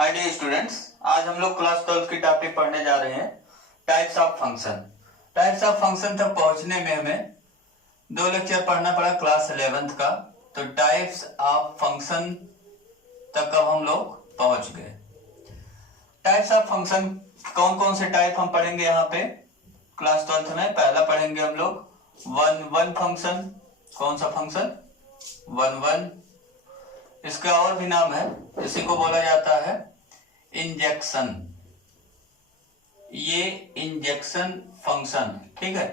Hi dear students, आज हम लोग क्लास 12 की टॉपिक पढ़ने जा रहे हैं types of function. Types of function तक पहुंचने में हमें दो लेक्चर पढ़ना पड़ा क्लास 11th का। तो टाइप्स ऑफ फंक्शन तक अब हम लोग पहुंच गए। टाइप्स ऑफ फंक्शन कौन कौन से टाइप हम पढ़ेंगे यहाँ पे क्लास 12th में। पहला पढ़ेंगे हम लोग वन वन फंक्शन। कौन सा फंक्शन? One one. इसका और भी नाम है, इसी को बोला जाता है इंजेक्शन। ये इंजेक्शन फंक्शन, ठीक है।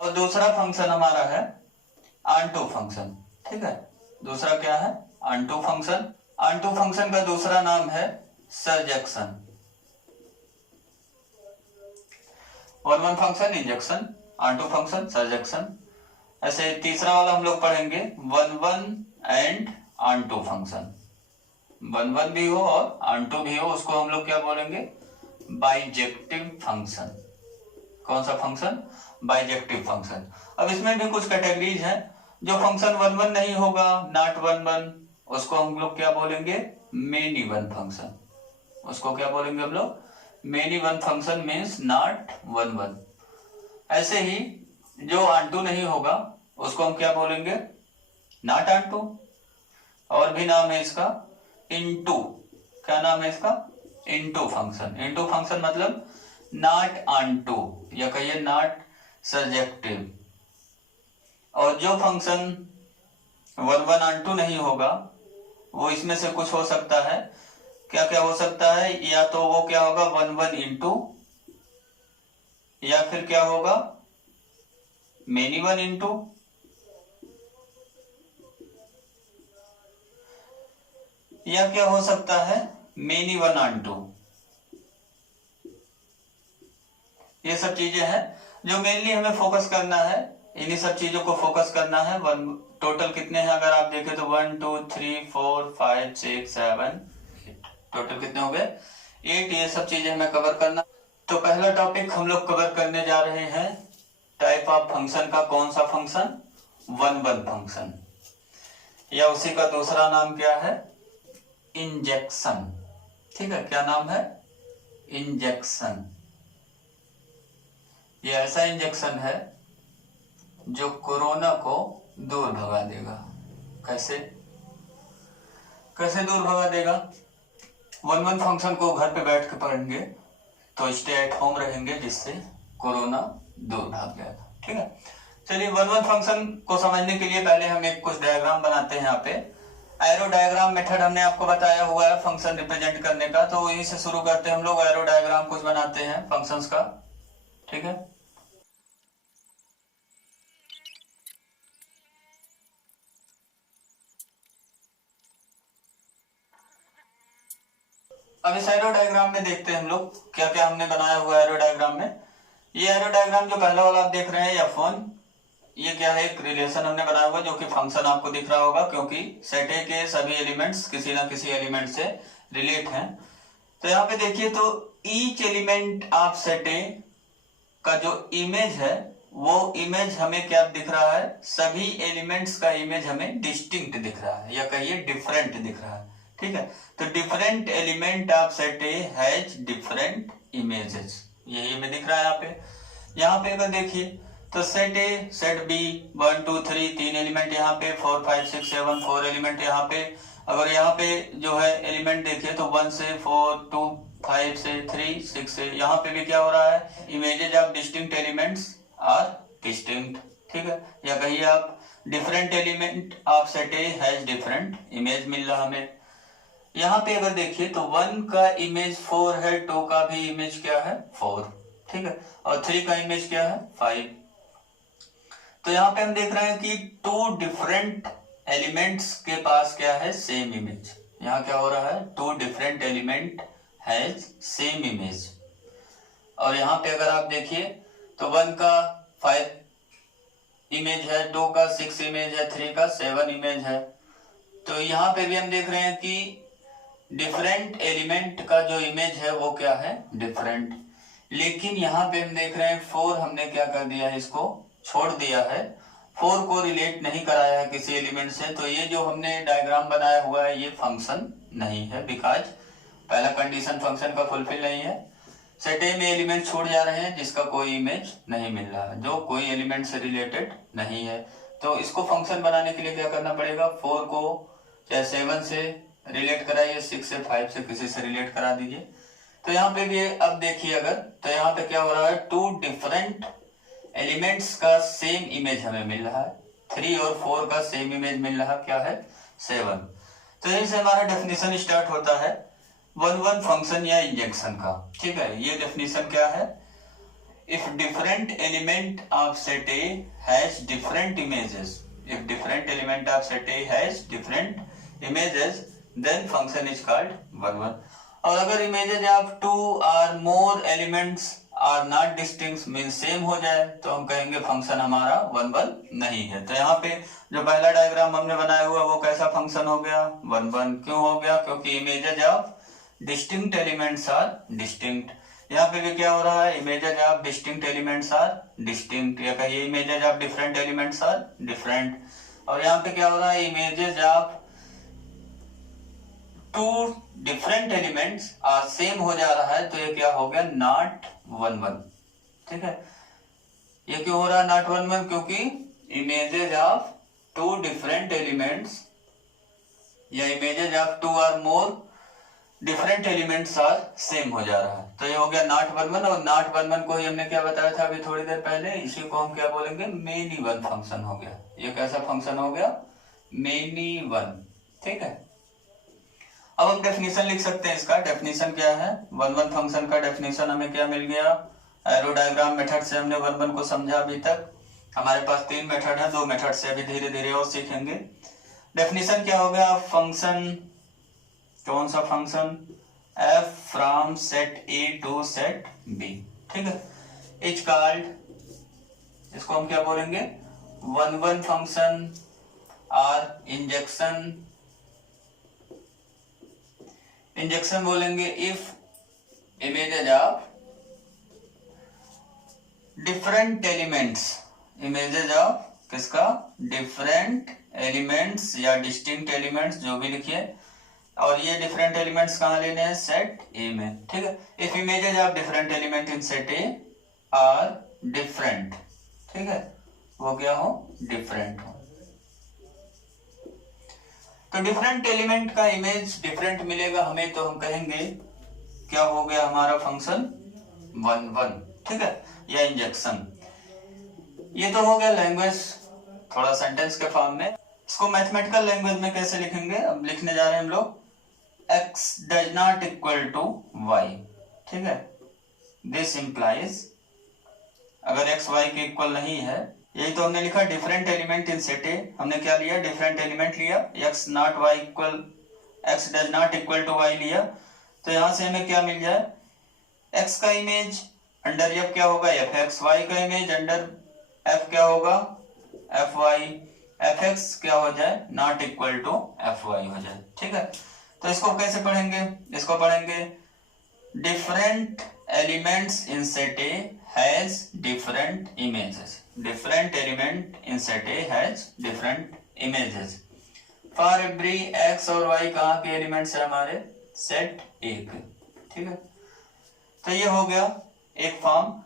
और दूसरा फंक्शन हमारा है ऑनटू फंक्शन, ठीक है। दूसरा क्या है? Onto function. ऑनटू फंक्शन का दूसरा नाम है surjection. One one function, injection, onto function, surjection. ऐसे तीसरा वाला हम लोग पढ़ेंगे one one and onto function. One one भी हो और ऑनटू भी हो, उसको हम लोग क्या बोलेंगे? Bijective function. कौन सा फंक्शन? Bijective function. अब इसमें भी कुछ कैटेगरीज हैं। जो फंक्शन वन वन नहीं होगा, नॉट वन वन, उसको हम लोग क्या बोलेंगे? Many one function. उसको क्या बोलेंगे हम लोग? Many one function means not one one. ऐसे ही जो ऑनटू नहीं होगा उसको हम क्या बोलेंगे? Not onto. और भी नाम है इसका इनटू। क्या नाम है इसका? Into function. इनटू फंक्शन मतलब नॉट ऑनटू, या कहिए नॉट सर्जेक्टिव। और जो फंक्शन वन वन ऑनटू नहीं होगा वो इसमें से कुछ हो सकता है। क्या क्या हो सकता है? या तो वो क्या होगा वन वन इंटू, या फिर क्या होगा मेनी वन इंटू, या क्या हो सकता है मेनी वन ऑनटू। ये सब चीजें हैं जो मेनली हमें फोकस करना है। इन्हीं सब चीजों को फोकस करना है। वन टोटल कितने हैं अगर आप देखें तो 1 2 3 4 5 6 7 8। टोटल कितने हो गए? 8। ये सब चीजें हमें कवर करना। तो पहला टॉपिक हम लोग कवर करने जा रहे हैं टाइप ऑफ फंक्शन का। कौन सा फंक्शन? वन वन फंक्शन, या उसी का दूसरा नाम क्या है? इंजेक्शन, ठीक है। क्या नाम है? इंजेक्शन। ये ऐसा इंजेक्शन है जो कोरोना को दूर भगा देगा। कैसे कैसे दूर भगा देगा? वन वन फंक्शन को घर पे बैठ के पढ़ेंगे तो स्टे एट होम रहेंगे, जिससे कोरोना दूर भाग जाएगा, ठीक है। चलिए वन वन फंक्शन को समझने के लिए पहले हम एक कुछ डायग्राम बनाते हैं। यहाँ पे एरो डायग्राम मेथड हमने आपको बताया हुआ है फंक्शन रिप्रेजेंट करने का, तो वहीं से शुरू करते हैं हम लोग। एरो डायग्राम कुछ बनाते हैं फंक्शंस का, ठीक है। अब इस एरो डायग्राम में देखते हैं हम लोग क्या क्या हमने बनाया हुआ है एरो डायग्राम में। ये एरो डायग्राम जो पहला वाला आप देख रहे हैं F1, ये क्या है? एक रिलेशन हमने बनाया हुआ जो कि फंक्शन आपको दिख रहा होगा, क्योंकि सेट ए के सभी एलिमेंट्स किसी ना किसी एलिमेंट से रिलेट हैं। तो यहाँ पे देखिए तो ईच एलिमेंट ऑफ सेट ए का जो इमेज है वो इमेज हमें क्या दिख रहा है? सभी एलिमेंट्स का इमेज हमें डिस्टिंक्ट दिख रहा है, या कहिए डिफरेंट दिख रहा है, ठीक है। तो different element of set A has different images, यही हमें दिख रहा है यहाँ पे। यहाँ पे अगर देखिए तो सेट ए, सेट बी, 1 2 3 तीन एलिमेंट यहाँ पे, 4 5 6 7 4 एलिमेंट यहाँ पे। अगर यहाँ पे जो है एलिमेंट देखिए तो 1 से 4, 2 5 से 3 6 से, यहाँ पे भी क्या हो रहा है? Images of distinct elements are distinct, ठीक है। या कहिए आप different element of set A has different image मिल रहा हमें। यहाँ पे अगर देखिए तो 1 का इमेज 4 है, 2 का भी इमेज क्या है? 4, ठीक है। और 3 का इमेज क्या है? 5। तो यहाँ पे हम देख रहे हैं कि 2 डिफरेंट एलिमेंट्स के पास क्या है? Same image. यहाँ क्या हो रहा है? 2 different element has same image. और यहाँ पे अगर आप देखिए तो 1 का 5 इमेज है, 2 का 6 इमेज है, 3 का 7 इमेज है। तो यहाँ पे भी हम देख रहे हैं कि डिफरेंट एलिमेंट का जो इमेज है वो क्या है? डिफरेंट। लेकिन यहाँ पे हम देख रहे हैं 4 हमने क्या कर दिया है? इसको छोड़ दिया है, 4 को रिलेट नहीं कराया है किसी एलिमेंट से। तो ये जो हमने डायग्राम बनाया हुआ है ये फंक्शन नहीं है, बिकॉज पहला कंडीशन फंक्शन का फुलफिल नहीं है। सेट ए में एलिमेंट छोड़ जा रहे हैं जिसका कोई इमेज नहीं मिल रहा है, जो कोई एलिमेंट से रिलेटेड नहीं है। तो इसको फंक्शन बनाने के लिए क्या करना पड़ेगा, 4 को चाहे 7 से रिलेट कराइए, 6 से 5 से किसी से रिलेट करा दीजिए। तो यहाँ पे भी अब देखिए अगर, तो यहाँ पे क्या हो रहा है, 2 डिफरेंट एलिमेंट्स का सेम इमेज हमें मिल रहा है, 3 और 4 का सेम इमेज मिल रहा क्या है, 7। तो यहीं से हमारा डेफिनेशन स्टार्ट होता है 1-1 फंक्शन या इंजेक्शन का। ठीक है, ये डेफिनेशन क्या है, if different element of set A has different images, if different element of set A has different images then function is called 1-1। और अगर इमेजेस ऑफ 2 और more elements are not distinct mean same हो जाए तो हम कहेंगे function हमारा 1-1 नहीं है। तो यहाँ पे जो पहला डायग्राम हमने बनाया हुआ वो कैसा फंक्शन हो गया, 1-1। क्यों हो गया, क्योंकि images of distinct elements are distinct. यहाँ पे भी क्या हो रहा है, images of distinct elements are distinct, या कहिए images of different elements are different. और यहाँ पे क्या हो रहा है, images of 2 different elements are same हो जा रहा है, तो ये क्या हो गया, नॉट 1-1। ठीक है, ये क्यों हो रहा है नॉट 1-1, क्योंकि इमेजेस ऑफ 2 डिफरेंट एलिमेंट्स या इमेजेस ऑफ 2 और more different elements are same हो जा रहा है, तो ये हो गया नॉट 1-1। और नॉट 1-1 को ही हमने क्या बताया था अभी थोड़ी देर पहले, इसी को हम क्या बोलेंगे, मेनी वन फंक्शन हो गया। ये कैसा फंक्शन हो गया, मेनी वन। ठीक है, अब हम डेफिनेशन लिख सकते हैं इसका। डेफिनेशन क्या है, 1-1 फंक्शन का डेफिनेशन हमें क्या मिल गया, एरो डायग्राम मेथड से हमने 1-1 को समझा। अभी तक हमारे पास 3 मेथड है, 2 मेथड से अभी धीरे धीरे और सीखेंगे। डेफिनेशन क्या हो गया, फंक्शन, कौन सा function, f from set A to set B। ठीक है, इज कॉल्ड, इसको हम क्या बोलेंगे, 1-1 फंक्शन और इंजेक्शन, इंजेक्शन बोलेंगे if images of different elements, images of किसका, डिफरेंट एलिमेंट्स या डिस्टिंक्ट एलिमेंट्स, जो भी लिखिए। और ये डिफरेंट एलिमेंट्स कहाँ लेने हैं, सेट ए में। ठीक है, if images of different element in set A R different, ठीक है, वो क्या हो, डिफरेंट हो। तो डिफरेंट एलिमेंट का इमेज डिफरेंट मिलेगा हमें, तो हम कहेंगे क्या हो गया हमारा फंक्शन 1-1। ठीक है, या इंजेक्शन। ये तो हो गया लैंग्वेज, थोड़ा सेंटेंस के फॉर्म में। इसको मैथमेटिकल लैंग्वेज में कैसे लिखेंगे, अब लिखने जा रहे हैं हम लोग, x does not equal to y। ठीक है, दिस इंप्लाइज, अगर x y के इक्वल नहीं है, यही तो हमने लिखा different element in set A, हमने क्या लिया, डिफरेंट एलिमेंट लिया, x not y equal, x does not equal to y लिया। तो यहां से हमें क्या मिल जाए, x का इमेज अंडर f क्या होगा, fx, y का इमेज अंडर f क्या होगा, fy, fx क्या हो जाए, नॉट इक्वल टू fy हो जाए। ठीक है, तो इसको कैसे पढ़ेंगे, इसको पढ़ेंगे different elements in set A has different images, different element in set A has different images for every x और y कहाँ के एलिमेंट्स है हमारे, सेट ए के। ठीक है, तो ये हो गया एक फॉर्म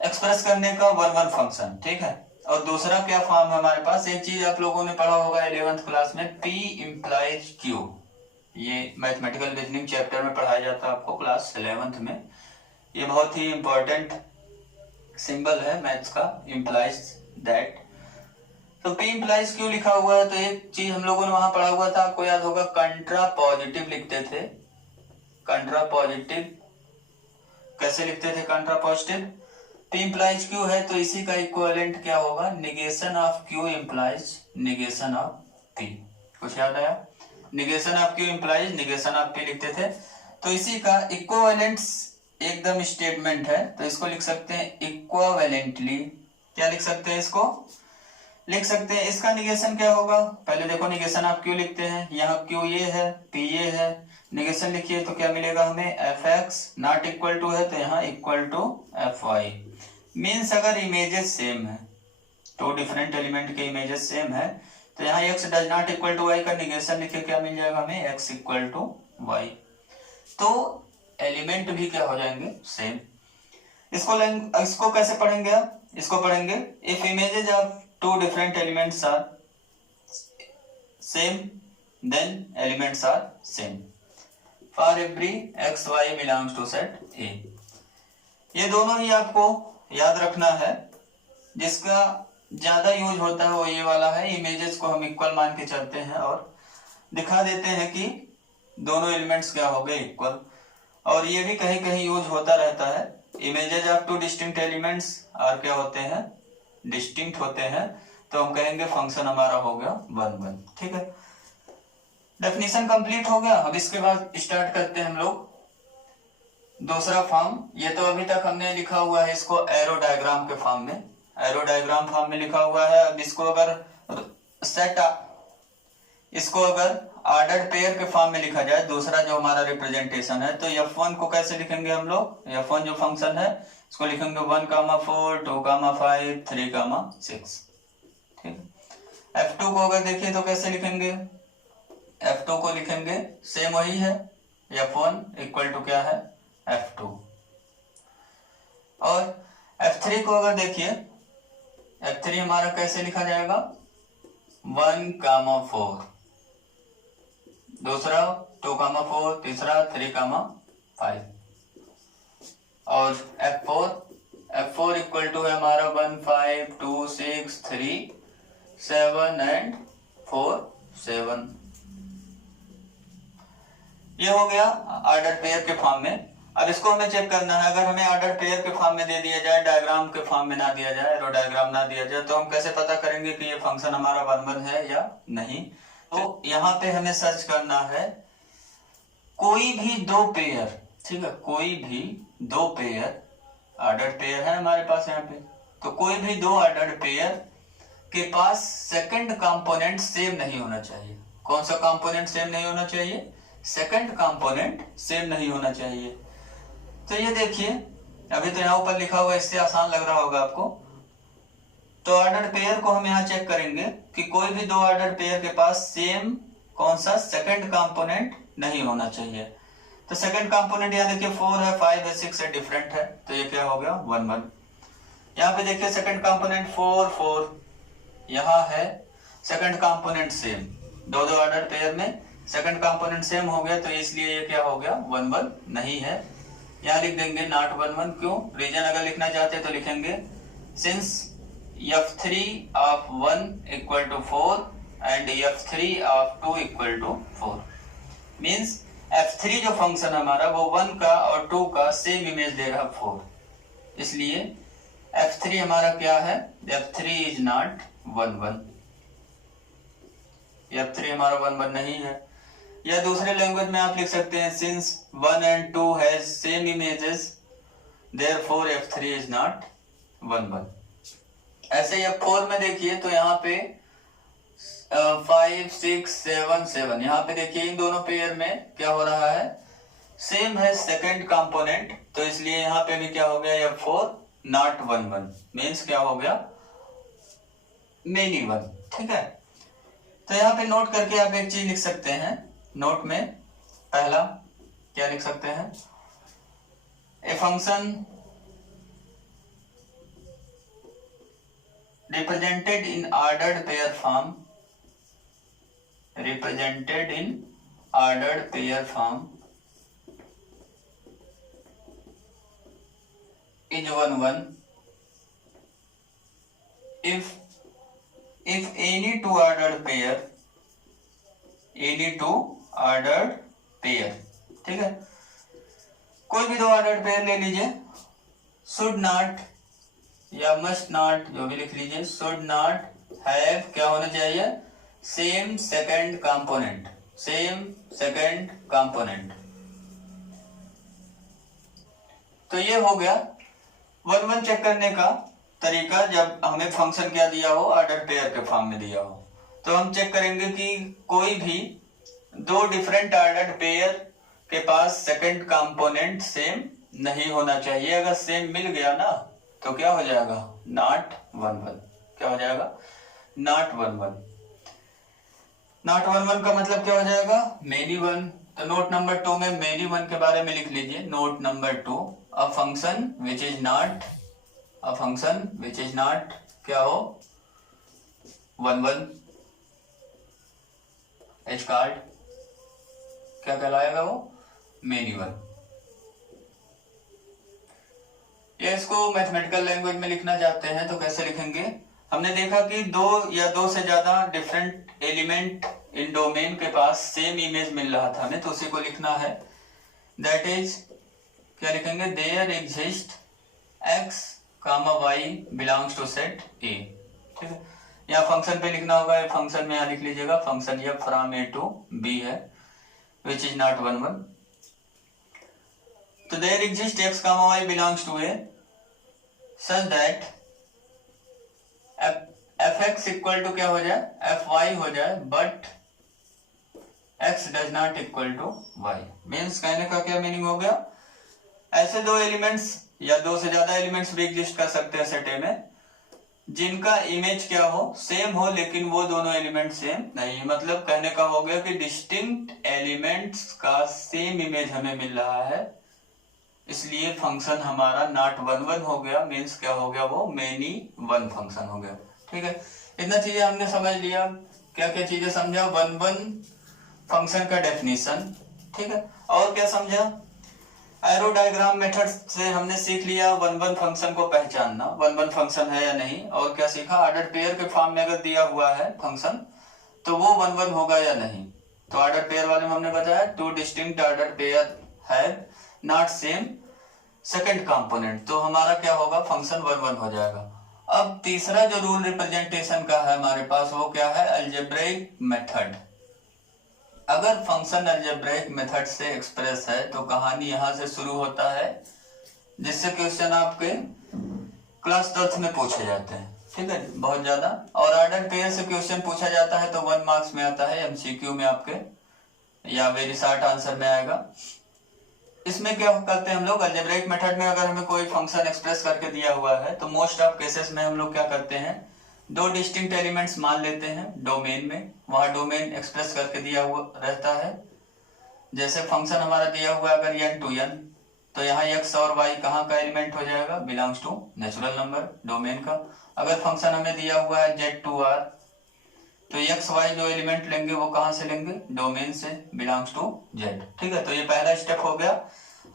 एक्सप्रेस करने का 1-1 फंक्शन। ठीक है, और दूसरा क्या फॉर्म है हमारे पास, एक चीज आप लोगों ने पढ़ा होगा 11th क्लास में, P implies Q। ये मैथमेटिकल रीजनिंग चैप्टर में पढ़ाया जाता है आपको क्लास 11th में। ये बहुत ही इंपॉर्टेंट सिंबल है मैथ्स का, implies that। तो P implies Q लिखा हुआ है, तो एक चीज हम लोगों ने वहां पढ़ा हुआ था, आपको याद होगा, कंट्रा पॉजिटिव लिखते थे। कंट्रा पॉजिटिव कैसे लिखते थे, कंट्रा पॉजिटिव, P implies Q है तो इसी का इक्विवेलेंट क्या होगा, negation of Q implies negation of P। कुछ याद आया, negation of Q implies negation of P लिखते थे, तो इसी का इक्विवेलेंट एकदम स्टेटमेंट है, तो इसको लिख सकते हैं इक्विवेलेंटली। क्या लिख सकते हैं, इसको लिख सकते हैं, इसका निगेशन क्या होगा, पहले देखो निगेशन ऑफ Q लिखते हैं, यहाँ Q ये है, P ये है, निगेशन लिखिए तो क्या मिलेगा हमें, fx नॉट इक्वल टू है तो यहाँ इक्वल टू fy। मीन्स अगर इमेजेस सेम है, 2 डिफरेंट एलिमेंट के इमेजेस सेम है, तो यहाँ x does not equal to y का निगेशन लिखे क्या मिल जाएगा हमें, x इक्वल टू y। तो एलिमेंट भी क्या हो जाएंगे, सेम। इसको कैसे पढ़ेंगे आप, इसको पढ़ेंगे if images of two different elements are same then elements are same for every x y belongs to set A. ये दोनों ही आपको याद रखना है। जिसका ज्यादा यूज होता है वो ये वाला है, इमेजेस को हम इक्वल मान के चलते हैं और दिखा देते हैं कि दोनों एलिमेंट्स क्या हो गए, इक्वल। और ये भी कहीं कहीं यूज होता रहता है, images of two distinct elements are क्या होते हैं, डिस्टिंक्ट होते हैं, तो हम कहेंगे फंक्शन हमारा हो गया 1 1। ठीक है, डेफिनेशन कंप्लीट हो गया। अब इसके बाद स्टार्ट करते हैं हम लोग दूसरा फॉर्म। ये तो अभी तक हमने लिखा हुआ है इसको एरो डायग्राम के फॉर्म में, एरो डायग्राम फॉर्म में लिखा हुआ है। अब इसको अगर ऑर्डर्ड पेयर के फॉर्म में लिखा जाए, दूसरा जो हमारा रिप्रेजेंटेशन है, तो F1 को कैसे लिखेंगे हम लोग, F1 जो फंक्शन है इसको लिखेंगे 1, 4, 2, 5, 3, 6। ठीक है, F2 को अगर देखिए तो कैसे लिखेंगे, F2 को लिखेंगे सेम वही है, F1 इक्वल टू क्या है, F2। और F3 को अगर देखिए, F3 हमारा कैसे लिखा जाएगा, 1, 4, दूसरा 2, 4, तीसरा 3, 5। और F4 इक्वल टू है हमारा 1, 5, 2, 6, 3, 7 एंड 4, 7। ये हो गया ऑर्डर पेयर के फॉर्म में। अब इसको हमें चेक करना है, अगर हमें ऑर्डर पेयर के फॉर्म में दे दिया जाए, डायग्राम के फॉर्म में ना दिया जाए, एरो डायग्राम ना दिया जाए, तो हम कैसे पता करेंगे कि ये फंक्शन हमारा 1 1 है या नहीं। तो यहाँ पे हमें सर्च करना है कोई भी दो पेयर, ठीक है, कोई भी दो पेयर, ऑर्डर पेयर है हमारे पास यहाँ पे, तो कोई भी दो ऑर्डर पेयर के पास सेकंड कंपोनेंट सेम नहीं होना चाहिए। कौन सा कंपोनेंट सेम नहीं होना चाहिए, सेकंड कंपोनेंट सेम नहीं होना चाहिए। तो ये देखिए, अभी तो यहाँ ऊपर लिखा हुआ, इससे आसान लग रहा होगा आपको। तो ऑर्डर पेयर को हम यहाँ चेक करेंगे कि कोई भी दो ऑर्डर पेयर के पास सेम कौन सा सेकंड कंपोनेंट नहीं होना चाहिए। तो सेकंड कंपोनेंट यहाँ देखिए 4 है, 5 है, 6 है, डिफरेंट है, तो ये क्या हो गया 1 1। यहाँ पे देखिए सेकंड कंपोनेंट 4 4, यहाँ है सेकंड कंपोनेंट सेम, दो दो ऑर्डर पेयर में सेकंड कंपोनेंट सेम हो गया, तो इसलिए ये क्या हो गया 1 1 नहीं है। यहाँ लिख देंगे नॉट 1 1। क्यों, रीजन अगर लिखना चाहते हैं तो लिखेंगे since F3 of 1 equal to 4 and F3 of 2 equal to 4, means F3 जो फंक्शन हमारा वो 1 का और 2 का सेम इमेज दे रहा 4, इसलिए F3 हमारा क्या है, F3 is not 1 1, F3 हमारा 1 1 नहीं है। या दूसरे लैंग्वेज में आप लिख सकते हैं since 1 and 2 has same images therefore F3 is not 1 1। ऐसे F4 में देखिए तो यहाँ पे 5 6 7 7, यहाँ पे देखिए इन दोनों पेयर में क्या हो रहा है, सेम है सेकंड कंपोनेंट, तो इसलिए यहाँ पे भी क्या हो गया F4 नॉट 1 1, मीन्स क्या हो गया मेनी 1। ठीक है, तो यहाँ पे नोट करके आप एक चीज लिख सकते हैं, नोट में पहला क्या लिख सकते हैं, a function represented in ordered pair form, represented in ordered pair form is 1 1 if any two ordered pair, ठीक है, कोई भी दो ऑर्डर्ड पेयर ले लीजिए, शुड नॉट या मस्ट नॉट, जो भी लिख लीजिए, शुड नॉट हैव क्या होना चाहिए, same second component, same second component. तो ये हो गया 1 1 चेक करने का तरीका, जब हमें फंक्शन क्या दिया हो, ऑर्डर पेयर के फॉर्म में दिया हो, तो हम चेक करेंगे कि कोई भी दो डिफरेंट ऑर्डर्ड पेयर के पास सेकंड कंपोनेंट सेम नहीं होना चाहिए। अगर सेम मिल गया ना तो क्या हो जाएगा, नॉट 1 1, क्या हो जाएगा नॉट 1 1। नॉट 1 1 का मतलब क्या हो जाएगा, मेनी 1, तो नोट नंबर 2 में मेनी वन के बारे में लिख लीजिए। Note number 2, a function which is not क्या हो 1 एच कार्ड क्या कहलाएगा वो मेनी वन। ये इसको मैथमेटिकल लैंग्वेज में लिखना चाहते हैं तो कैसे लिखेंगे? हमने देखा कि दो या दो से ज्यादा डिफरेंट एलिमेंट इन डोमेन के पास सेम इमेज मिल रहा था हमें, तो उसी को लिखना है। दैट इज क्या लिखेंगे? There exist x, y belongs to set A। ठीक है, यहाँ फंक्शन पे लिखना होगा, फंक्शन में यहाँ लिख लीजिएगा फंक्शन ये फ्रॉम A टू B है विच इज नॉट 1 1। तो there exist x, y belongs to A such that fx equal to क्या हो जाए fy हो जाए, but x does not equal to y। Means कहने का क्या मीनिंग हो गया? ऐसे दो एलिमेंट्स या दो से ज्यादा एलिमेंट्स भी एग्जिस्ट कर सकते हैं सेट ए में, जिनका इमेज क्या हो सेम हो, लेकिन वो दोनों एलिमेंट सेम नहीं। मतलब कहने का हो गया कि डिस्टिंक्ट एलिमेंट्स का सेम इमेज हमें मिल रहा है, इसलिए फंक्शन हमारा नॉट 1 1 हो गया। मीन्स क्या हो गया? वो मेनी वन फंक्शन हो गया। ठीक है, इतना चीजें हमने समझ लिया। क्या क्या चीजें समझा? 1 1 फंक्शन का डेफिनेशन। ठीक है, और क्या समझा? एरो डायग्राम मेथड से हमने सीख लिया 1 1 फंक्शन को पहचानना, 1 1 फंक्शन है या नहीं। और क्या सीखा? ऑर्डर पेयर के फॉर्म में अगर दिया हुआ है फंक्शन तो वो 1 1 होगा या नहीं। तो ऑर्डर पेयर वाले में हमने बताया टू डिस्टिंक्ट ऑर्डर पेयर है नॉट सेम सेकंड कंपोनेंट, तो हमारा क्या होगा? फंक्शन 1 1 हो जाएगा। अब तीसरा जो रूल रिप्रेजेंटेशन का है हमारे पास वो क्या है? Algebraic method. अगर फंक्शन अलजेब्रिक मेथड से एक्सप्रेस है तो कहानी यहां से शुरू होता है, जिससे क्वेश्चन आपके क्लास 12th में पूछे जाते हैं। ठीक है, बहुत ज्यादा। और ऑर्डर पेयर से क्वेश्चन पूछा जाता है तो 1 मार्क्स में आता है, एमसीक्यू में आपके या वेरी शॉर्ट आंसर में आएगा। इसमें क्या करते हैं हम लोग? अलजेब्रिक मेथड में अगर हमें कोई फंक्शन एक्सप्रेस करके दिया हुआ है तो मोस्ट ऑफ केसेस में हम लोग क्या करते हैं? दो डिस्टिंक्ट एलिमेंट्स मान लेते हैं डोमेन में, वहां डोमेन एक्सप्रेस करके दिया हुआ रहता है। जैसे फंक्शन हमारा दिया हुआ अगर n टू n, तो यहाँ x और y कहाँ का एलिमेंट हो जाएगा? Belongs to natural number domain का। अगर फंक्शन हमें दिया हुआ है z टू r, तो x y जो एलिमेंट लेंगे वो कहाँ से लेंगे? डोमेन से, बिलोंग्स टू z। ठीक है, तो ये पहला स्टेप हो गया।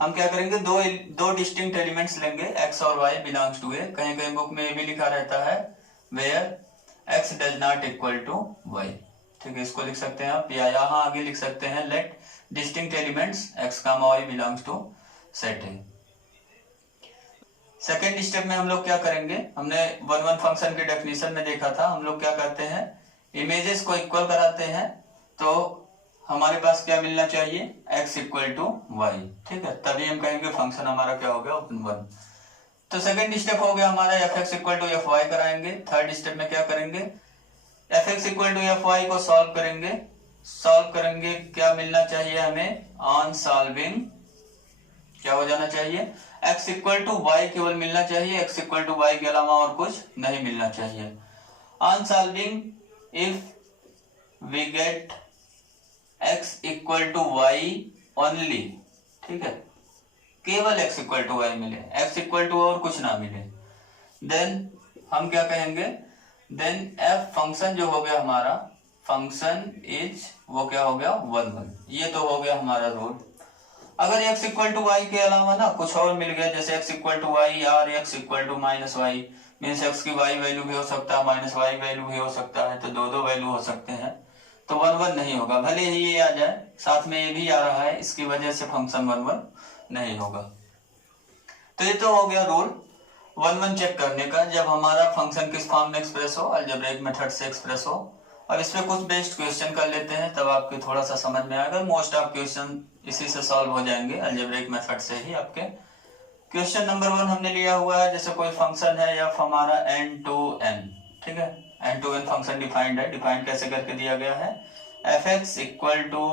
हम क्या करेंगे? दो डिस्टिंक्ट एलिमेंट्स लेंगे x और y बिलोंग्स टू a। कहीं कहीं बुक में ये भी लिखा रहता है where x does not equal to y। ठीक है, इसको लिख सकते हैं आप, या यहाँ आगे लिख सकते हैं let distinct elements x, y belongs to set A। Second step में हम लोग क्या करेंगे? हमने 1 1 फंक्शन के डेफिनेशन में देखा था, हम लोग क्या करते हैं? इमेजेस को इक्वल कराते हैं, तो हमारे पास क्या मिलना चाहिए? x equal to y. ठीक है, तभी हम कहेंगे फंक्शन हमारा क्या हो गया? 1 1। तो सेकंड स्टेप हो गया हमारा fx equal to f y कराएंगे। थर्ड स्टेप में क्या करेंगे? fx equal to f y को सॉल्व करेंगे। क्या मिलना चाहिए हमें? ऑन सॉल्विंग क्या हो जाना चाहिए? x इक्वल टू वाई केवल मिलना चाहिए, x इक्वल टू वाई के अलावा और कुछ नहीं मिलना चाहिए। On solving if we get x equal to Y only, ठीक है, केवल x इक्वल टू वाई मिले, x इक्वल टू और कुछ ना मिले, देन हम क्या कहेंगे? देन f फंक्शन जो हो गया हमारा, फंक्शन इज वो क्या हो गया? 1 1। ये तो हो गया हमारा रूल। अगर x इक्वल टू वाई के अलावा ना कुछ और मिल गया, जैसे x इक्वल टू वाई और x equal to minus y, means x की y वैल्यू भी हो सकता है, माइनस वाई वैल्यू भी हो सकता है, तो दो वैल्यू हो सकते हैं, तो 1 1 नहीं होगा। भले ही ये आ जाए, साथ में ये भी आ रहा है, इसकी वजह से फंक्शन 1 1 नहीं होगा। तो ये तो हो गया रूल 1 1 चेक करने का, जब हमारा फंक्शन किस फॉर्म में एक्सप्रेस हो, अलजेब्रिक मेथड से एक्सप्रेस हो। अब इसमें कुछ बेस्ड क्वेश्चन कर लेते हैं, तब आपको थोड़ा सा समझ में आएगा। मोस्ट ऑफ क्वेश्चन इसी से सॉल्व हो जाएंगे, अलजेब्रिक मेथड से ही आपके। क्वेश्चन नंबर 1 हमने लिया हुआ है, जैसे कोई फंक्शन है या हमारा n to n, ठीक है, n to n function defined है। डिफाइंड कैसे करके दिया गया है? fx equal to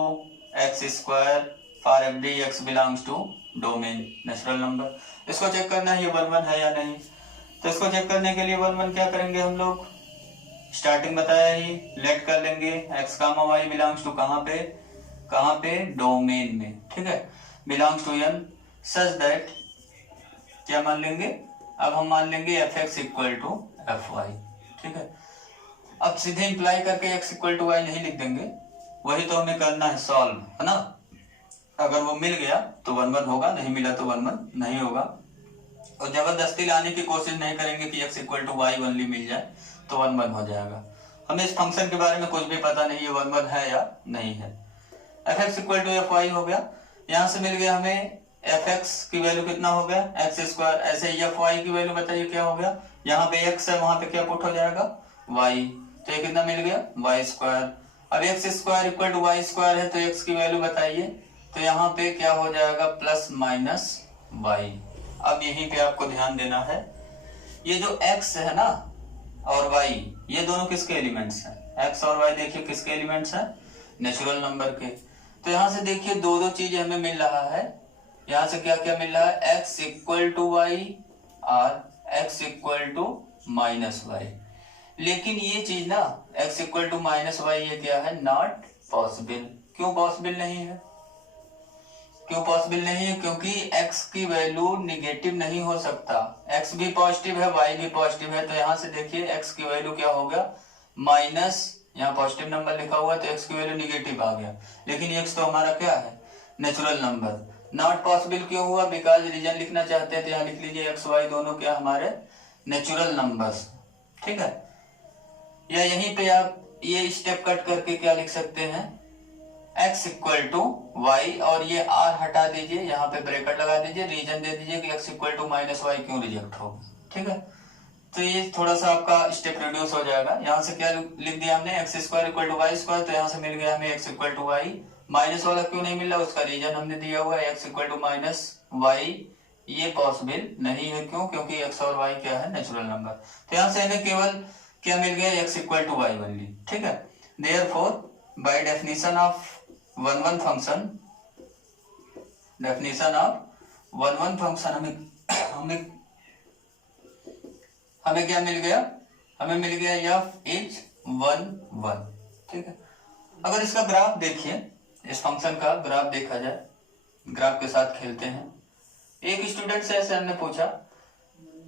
x square for every x belongs to domain natural number. इसको चेक करना है ये 1 1 है या नहीं। तो इसको चेक करने के लिए 1 1 क्या करेंगे हम लोग? स्टार्टिंग बताया ही, लेट कर लेंगे x, y बिलोंग्स टू कहाँ पे? कहाँ पे, डोमेन में, ठीक है, belongs to n such that, क्या मान लेंगे, अब हम मान लेंगे f x equal to f y, ठीक है। अब सीधे इंप्लाई करके एक्स इक्वल टू वाई नहीं लिख देंगे, वही तो हमें करना है, सॉल्व, है ना। अगर वो मिल गया तो 1 1 होगा, नहीं मिला तो 1 1 नहीं होगा। और जबरदस्ती लाने की कोशिश नहीं करेंगे कि x equal to Y only मिल जाए, तो 1 1 हो जाएगा। हमें इस फंक्शन के बारे में कुछ भी पता नहीं है 1 1 है या नहीं है। F x equal to f y हो गया, यहाँ से मिल गया हमें एफ एक्स की वैल्यू कितना हो गया, एक्स स्क्वायर। ऐसे ही एफ वाई की वैल्यू बताइए क्या हो गया, यहाँ पे x है, वहां पे क्या पुट हो जाएगा, y, तो ये कितना मिल गया, वाई स्क्वायर। अब x square equal to y square है, तो x की वैल्यू बताइए, तो यहाँ पे क्या हो जाएगा, प्लस माइनस वाई। अब यहीं पे आपको ध्यान देना है, ये जो x है ना और y, ये दोनों किसके एलिमेंट्स हैं, x और y देखिए किसके एलिमेंट्स हैं, नेचुरल नंबर के। तो यहाँ से देखिए दो दो चीजें हमें मिल रहा है, यहाँ से क्या क्या मिल रहा है, x इक्वल टू वाई और x equal to minus y. लेकिन ये चीज ना x equal to minus y, ये क्या है, नॉट पॉसिबल। क्यों पॉसिबल नहीं है, क्यों पॉसिबल नहीं है, क्योंकि x की वैल्यू निगेटिव नहीं हो सकता, x भी पॉजिटिव है y भी पॉजिटिव है। तो यहाँ से देखिए x की वैल्यू क्या हो गया, माइनस, यहाँ पॉजिटिव नंबर लिखा हुआ है तो x की वैल्यू निगेटिव आ गया, लेकिन x तो हमारा क्या है, नेचुरल नंबर। नॉट पॉसिबल क्यों हुआ, बिकॉज रीजन लिखना चाहते हैं तो यहाँ लिख लीजिए x y दोनों क्या हमारे नेचुरल नंबर्स, ठीक है। या यहीं पे आप ये स्टेप कट करके क्या लिख सकते हैं, x इक्वल टू वाई, और ये r हटा दीजिए, यहाँ पे ब्रैकेट लगा दीजिए, रीजन दे दीजिए कि x equal to minus y क्यों रिजेक्ट होगा, ठीक है। तो ये थोड़ा सा आपका स्टेप रिड्यूस हो जाएगा। यहाँ से क्या लिख दिया हमने, x square equal to y square, तो यहाँ से मिल गया हमें x equal to y. Minus वाला क्यों नहीं मिला, उसका रीजन हमने दिया हुआ है, x equal to minus y, ये पॉसिबल नहीं है, क्यों, क्योंकि x और y क्या है, नेचुरल नंबर। तो यहाँ से हमें केवल क्या मिल गया, x equal to Y only, ठीक है। Therefore by definition of one one function, definition of one one function, हमें क्या मिल गया, हमें मिल गया f इज 1 1, ठीक है। अगर इसका ग्राफ देखिए, इस फंक्शन का ग्राफ देखा जाए, ग्राफ के साथ खेलते हैं। एक स्टूडेंट से ऐसे हमने पूछा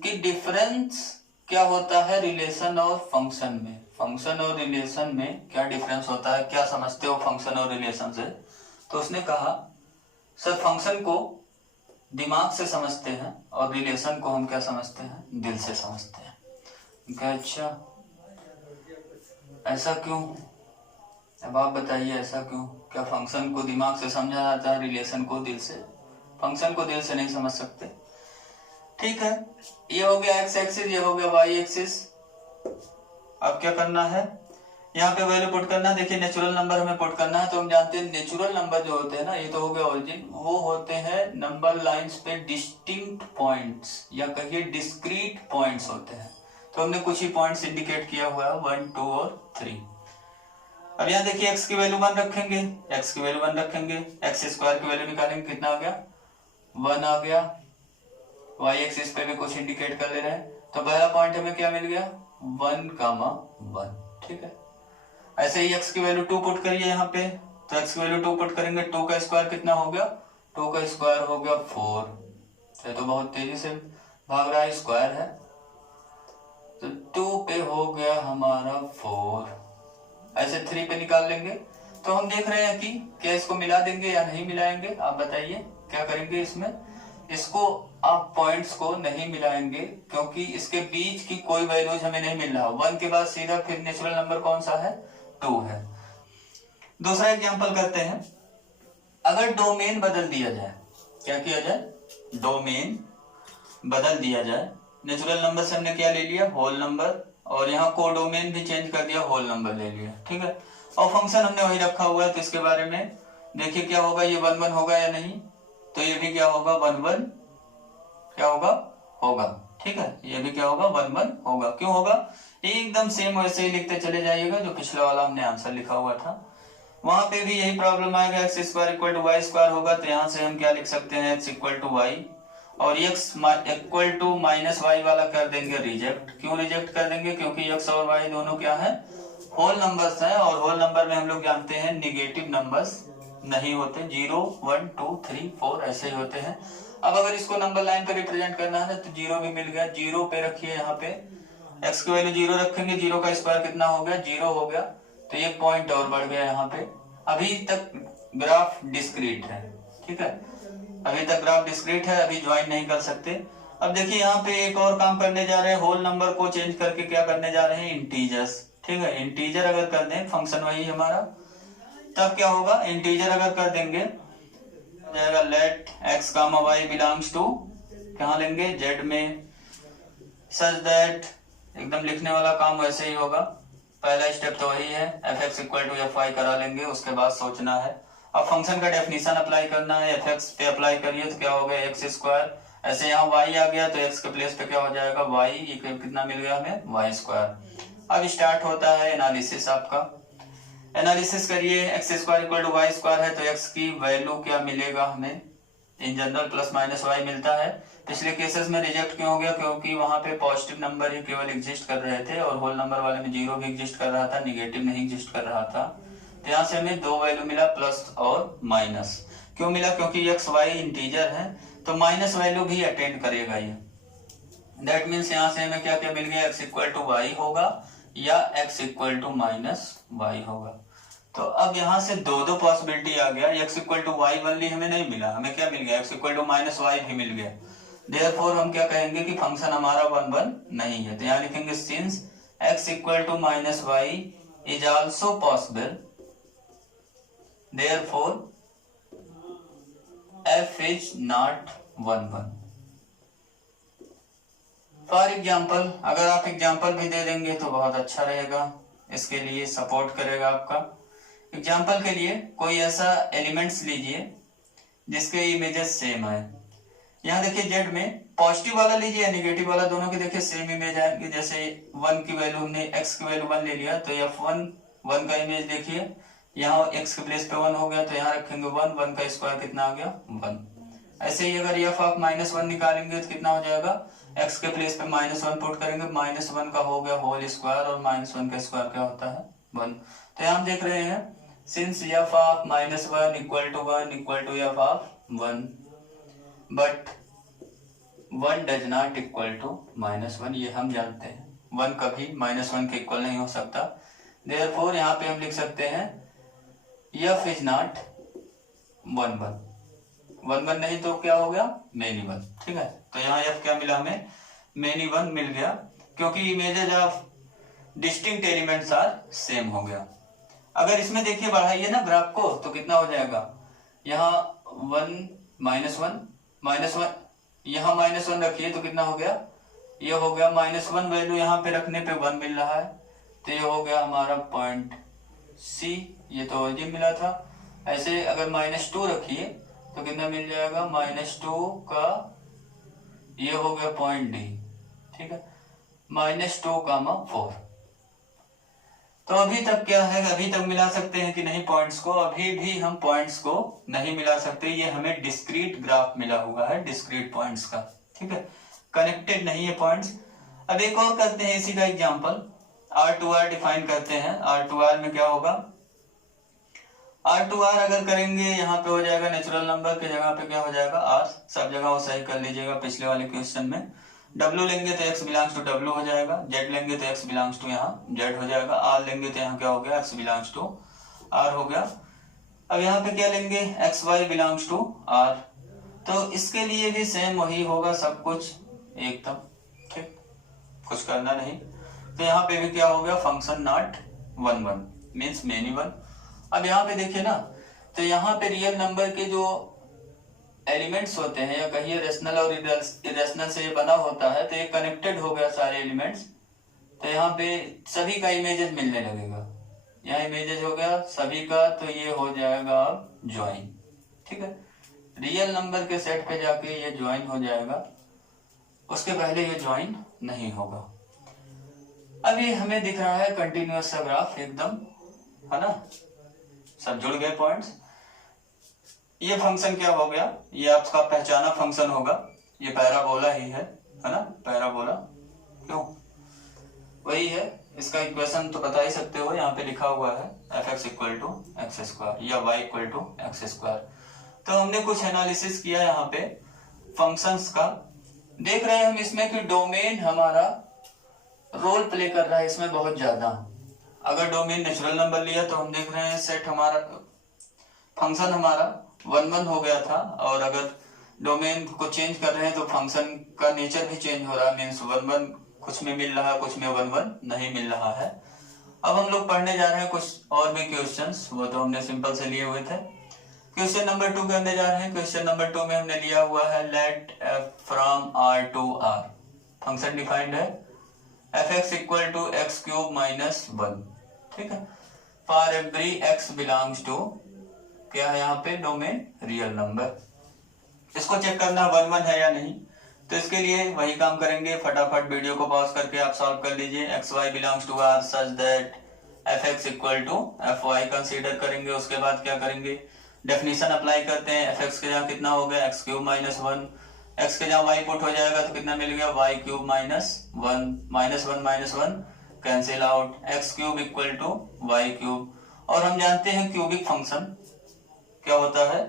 कि डिफरेंस क्या होता है रिलेशन और फंक्शन में, फंक्शन और रिलेशन में क्या डिफरेंस होता है, क्या समझते हो फंक्शन और रिलेशन से। तो उसने कहा सर फंक्शन को दिमाग से समझते हैं और रिलेशन को हम क्या समझते हैं, दिल से समझते हैं। क्या, अच्छा ऐसा क्यों, अब आप बताइए ऐसा क्यों, क्या फंक्शन को दिमाग से समझा जाता है, रिलेशन को दिल से, फंक्शन को दिल से नहीं समझ सकते, ठीक है। ये हो गया एक्स एक्सिस, ये हो गया वाई एक्सिस। अब क्या करना है, यहाँ पे वैल्यू पुट करना है। देखिए नेचुरल नंबर हमें पुट करना है, तो हम जानते हैं नेचुरल नंबर जो होते हैं ना, ये तो हो गया ओरिजिन, वो होते हैं नंबर लाइंस पे डिस्टिंक्ट पॉइंट्स, या कहिए डिस्क्रीट पॉइंट्स होते हैं। तो हमने कुछ ही पॉइंट्स इंडिकेट किया हुआ है, 1 2 और 3। अब यहाँ देखिए x की वैल्यू 1 रखेंगे, x की वैल्यू 1 रखेंगे, एक्स स्क्वायर की वैल्यू निकालेंगे, कितना आ गया, 1 आ गया। y एक्सिस पे भी कुछ इंडिकेट कर ले रहे हैं, तो पहला पॉइंट हमें क्या मिल गया, 1 1, ठीक है। ऐसे ही x की वैल्यू 2 पुट करिए यहाँ पे, तो x की वैल्यू 2 पुट करेंगे, 2 का स्क्वायर कितना हो गया, 2 का स्क्वायर हो गया 4, तो बहुत तेजी से भाग रहा है, स्क्वायर है, तो 2 पे हो गया हमारा 4। ऐसे 3 पे निकाल लेंगे। तो हम देख रहे हैं कि क्या इसको मिला देंगे या नहीं मिलाएंगे, आप बताइए क्या करेंगे इसमें। इसको आप पॉइंट्स को नहीं मिलाएंगे क्योंकि इसके बीच की कोई वैल्यूज हमें नहीं मिल रहा। 1 के बाद सीधा फिर नेचुरल नंबर कौन सा है, 2 है। दूसरा एग्जांपल करते हैं, अगर डोमेन बदल दिया जाए, क्या किया जाए, डोमेन बदल दिया जाए। नेचुरल नंबर से हमने क्या ले लिया, होल नंबर, और यहाँ कोडोमेन भी चेंज कर दिया, होल नंबर ले लिया, ठीक है। और फंक्शन हमने वही रखा हुआ है, तो इसके बारे में देखिए क्या होगा, ये 1 1 होगा या नहीं, तो ये भी क्या होगा, 1 1 क्या होगा, होगा, ठीक है। ये भी क्या होगा, 1 1 होगा। क्यों होगा, एकदम सेम वैसे ही लिखते चले जाइएगा जो पिछला वाला हमने आंसर लिखा हुआ था, वहां पे भी यही प्रॉब्लम आएगा, x square equal to y square होगा। तो यहाँ से हम क्या लिख सकते हैं, एक्स इक्वल टू वाई, और x equal to minus y वाला कर देंगे रिजेक्ट। क्यों रिजेक्ट कर देंगे, क्योंकि x और y दोनों क्या है, होल नंबर्स हैं, और होल नंबर में हम लोग जानते हैं निगेटिव नंबर्स नहीं होते, 0 1 2 3 4 ऐसे ही होते हैं। अब अगर इसको नंबर लाइन पे रिप्रेजेंट करना है ना तो 0 भी मिल गया, 0 पे रखिए, यहाँ पे x की वैल्यू 0 रखेंगे, 0 का स्क्वायर कितना हो गया, 0 हो गया, तो ये पॉइंट और बढ़ गया यहाँ पे। अभी तक ग्राफ डिस्क्रीट है, ठीक है, अभी तक ग्राफ डिस्क्रीट है, अभी ज्वाइन नहीं कर सकते। अब देखिए यहाँ पे एक और काम करने जा रहे हैं, होल नंबर को चेंज करके क्या करने जा रहे हैं, इंटीजर्स, ठीक है। इंटीजर अगर कर दें, फंक्शन वही हमारा, तब क्या होगा, इंटीजर अगर कर देंगे जाएगा let x comma y belongs to, कहाँ लेंगे, z में, सच दैट, एकदम लिखने वाला काम वैसे ही होगा, पहला स्टेप तो वही है, fx इक्वल टू fy करा लेंगे, उसके बाद सोचना है। अब फंक्शन का डेफिनेशन अप्लाई करना है, fx पे अप्लाई करिए तो क्या हो गया, एक्स स्क्वायर, ऐसे यहाँ y आ गया तो x के प्लेस पे क्या हो जाएगा, y, कितना मिल गया हमें, y स्क्वायर। अब स्टार्ट होता है एनालिसिस आपका, एनालिसिस करिए, x square equal to y square है तो एक्स की वैल्यू क्या मिलेगा हमें, in general plus minus y मिलता है। पिछले केसेस में रिजेक्ट क्यों हो गया, क्योंकि वहां पे पॉजिटिव नंबर ही केवल एग्जिस्ट कर रहे थे और होल नंबर वाले में 0 भी एग्जिस्ट कर रहा था, निगेटिव नहीं एग्जिस्ट कर रहा था। तो यहाँ से हमें दो वैल्यू मिला, प्लस और माइनस। क्यों मिला, क्योंकि एक्स वाई इंटीजर है तो माइनस वैल्यू भी अटेंड करेगा ये। दैट मीन्स यहाँ से हमें क्या क्या मिल गया, एक्स इक्वल टू वाई होगा या x equal to minus y होगा। तो अब यहाँ से दो दो पॉसिबिलिटी आ गया, x equal to Y only हमें नहीं मिला, हमें क्या मिल गया, x equal to minus y भी मिल गया। देयरफॉर हम क्या कहेंगे कि फंक्शन हमारा 1 1 नहीं है, तो यहाँ लिखेंगे since x equal to minus y is also possible, therefore f is not 1 1। For example, अगर आप एग्जाम्पल भी दे देंगे तो बहुत अच्छा रहेगा, इसके लिए सपोर्ट करेगा आपका। एग्जाम्पल के लिए कोई ऐसा एलिमेंट्स लीजिए जिसके इमेजेस सेम है। यहाँ देखिए जेड में पॉजिटिव वाला लीजिए या निगेटिव वाला, दोनों के देखिए सेम इमेज आएंगे। जैसे 1 की वैल्यू हमने x की वैल्यू 1 ले लिया तो f1 1 का इमेज देखिए, यहाँ x के प्लेस पे 1 हो गया तो यहाँ रखेंगे 1, 1 का स्क्वायर कितना आ गया, 1। ऐसे ही अगर f ऑफ -1 निकालेंगे तो कितना हो जाएगा, x के प्लेस पे -1 पुट करेंगे, -1 का हो गया होल स्क्वायर और -1 का स्क्वायर क्या होता है, 1। तो यहाँ हम देख रहे हैं since f of -1 equal to 1 equal to f of 1, but 1 does not equal to -1, ये हम जानते हैं 1 कभी -1 के इक्वल नहीं हो सकता। therefore यहाँ पे हम लिख सकते हैं f is not 1 1, 1 1 नहीं तो क्या हो गया, many 1, ठीक है। तो यहाँ f क्या मिला हमें, many 1 मिल गया, क्योंकि images of distinct elements are same हो गया। अगर इसमें देखिए बढ़ाइए ना ग्राफ को तो कितना हो जाएगा, यहाँ 1 -1 यहाँ -1 रखिए तो कितना हो गया, ये हो गया -1 वैल्यू यहाँ पे रखने पे 1 मिल रहा है, तो ये हो गया हमारा पॉइंट सी, ये तो ओरिजिन मिला था। ऐसे अगर -2 रखिए तो कितना मिल जाएगा, -2 का ये हो गया पॉइंट डी, ठीक है, -2, 4। तो अभी तक क्या है, अभी तक मिला सकते हैं कि नहीं पॉइंट्स को, अभी भी हम पॉइंट्स को नहीं मिला सकते, ये हमें डिस्क्रीट ग्राफ मिला हुआ है, डिस्क्रीट पॉइंट्स का, ठीक है, कनेक्टेड नहीं है पॉइंट्स। अब एक और करते हैं इसी का एग्जांपल, R2R डिफाइन करते हैं। R2R में क्या होगा, R2R अगर करेंगे यहाँ पे हो जाएगा नेचुरल नंबर की जगह पे क्या हो जाएगा R, सब जगह वो सही कर लीजिएगा पिछले वाले क्वेश्चन में। W लेंगे तो x बिलोंग्स टू W हो जाएगा, Z लेंगे तो x बिलोंग्स टू यहाँ Z हो जाएगा, R लेंगे तो यहाँ क्या हो गया, x बिलोंग्स टू R हो गया। अब यहाँ पे क्या लेंगे, x y belongs to R, तो इसके लिए भी सेम वही होगा सब कुछ एकदम, ठीक, कुछ करना नहीं। तो यहाँ पे भी क्या हो गया, फंक्शन नॉट 1 1 मीन्स मेनी 1। अब यहाँ पे देखिए ना, तो यहाँ पे रियल नंबर के जो एलिमेंट्स होते हैं या कहिए रेशनल और इरेशनल से ये बना होता है, तो ये कनेक्टेड हो गया सारे एलिमेंट्स, तो यहाँ पे सभी का इमेजेस मिलने लगेगा, यहाँ इमेजेस हो गया सभी का, तो ये हो जाएगा अब ज्वाइन, ठीक है। रियल नंबर के सेट पे जाके ये ज्वाइन हो जाएगा, उसके पहले ये ज्वाइन नहीं होगा। अब ये हमें दिख रहा है कंटिन्यूअस सा ग्राफ एकदम, है ना, सब जुड़ गए पॉइंट्स। ये फंक्शन क्या हो गया, ये आपका पहचाना फंक्शन होगा, ये पैराबोला ही है ना, पैराबोला, क्यों, वही है इसका इक्वेशन तो बता ही सकते हो, यहाँ पे लिखा हुआ है fx equal to x square या y equal to x square. तो हमने कुछ एनालिसिस किया यहाँ पे फंक्शंस का। देख रहे हैं हम इसमें कि डोमेन हमारा रोल प्ले कर रहा है इसमें बहुत ज्यादा। अगर डोमेन नेचुरल नंबर लिया तो हम देख रहे हैं सेट हमारा फंक्शन हमारा 1 1 हो गया था, और अगर डोमेन को चेंज कर रहे हैं तो फंक्शन का नेचर भी चेंज हो रहा है, मीन्स 1 1 कुछ में मिल रहा है, कुछ में 1 1 नहीं मिल रहा है। अब हम लोग पढ़ने जा रहे हैं कुछ और भी क्वेश्चंस, वो तो हमने सिंपल से लिए हुए थे। क्वेश्चन नंबर 2 करने जा रहे हैं। क्वेश्चन नंबर 2 में हमने लिया हुआ है let f from r to r। Function defined है fx equal to x cube minus 1, ठीक है, for every x belongs to क्या है यहाँ पे डोमेन रियल नंबर। इसको चेक करना 1 1 है या नहीं, तो इसके लिए वही काम करेंगे, फटाफट वीडियो को पॉज करके आप सॉल्व कर लीजिए। X y belongs to r such that f x equal to f y consider करेंगे। उसके बाद क्या करेंगे, डेफिनेशन अप्लाई करते हैं। एफ एक्स के जहाँ कितना हो गया एक्स क्यूब माइनस 1, एक्स के जहाँ वाई पुट हो जाएगा तो कितना मिल गया वाई क्यूब माइनस 1, माइनस one cancel out, x cube equal to y cube. और हम जानते हैं क्यूबिक फंक्शन क्या होता है,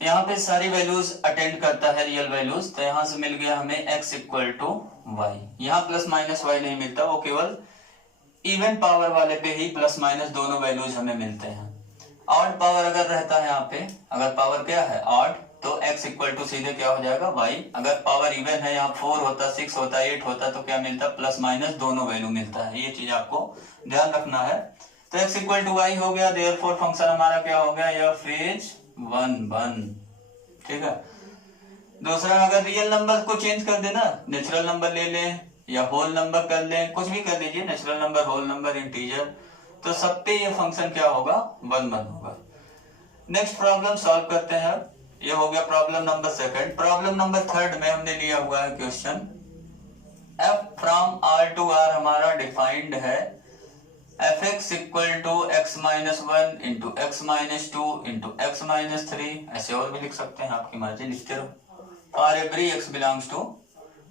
यहाँ पे सारी वैल्यूज अटेंड करता है रियल वैल्यूज। तो यहाँ से मिल गया हमें x इक्वल टू वाई, यहाँ प्लस माइनस वाई नहीं मिलता, वो केवल इवन पावर वाले पे ही प्लस माइनस दोनों वैल्यूज हमें मिलते हैं। ऑड पावर अगर रहता है यहाँ पे, अगर पावर क्या है ऑड, तो x इक्वल टू सीधे क्या हो जाएगा y। अगर पावर इवन है, यहाँ 4 होता 6 होता 8 होता तो क्या मिलता प्लस माइनस दोनों वैल्यू मिलता है। ये चीज आपको ध्यान रखना है। तो x इक्वल टू वाई हो गया, देयरफॉर फंक्शन हमारा क्या हो गया, एफ इज 1 1, ठीक है। दूसरा, अगर रियल नंबर को चेंज कर देना, नेचुरल नंबर ले लें या होल नंबर कर लें, कुछ भी कर लीजिए, natural number, whole number, integer, तो सब पे ये फंक्शन क्या होगा 1 1 होगा। नेक्स्ट प्रॉब्लम सॉल्व करते हैं। ये हो गया प्रॉब्लम नंबर 2। प्रॉब्लम नंबर 3 में हमने लिया हुआ है question f from r to r हमारा डिफाइंड है f x equal to x minus 1 into x minus 2 into x minus 3, ऐसे और भी लिख सकते हैं, आपकी मर्जी, लिखते रहो, for every x belongs to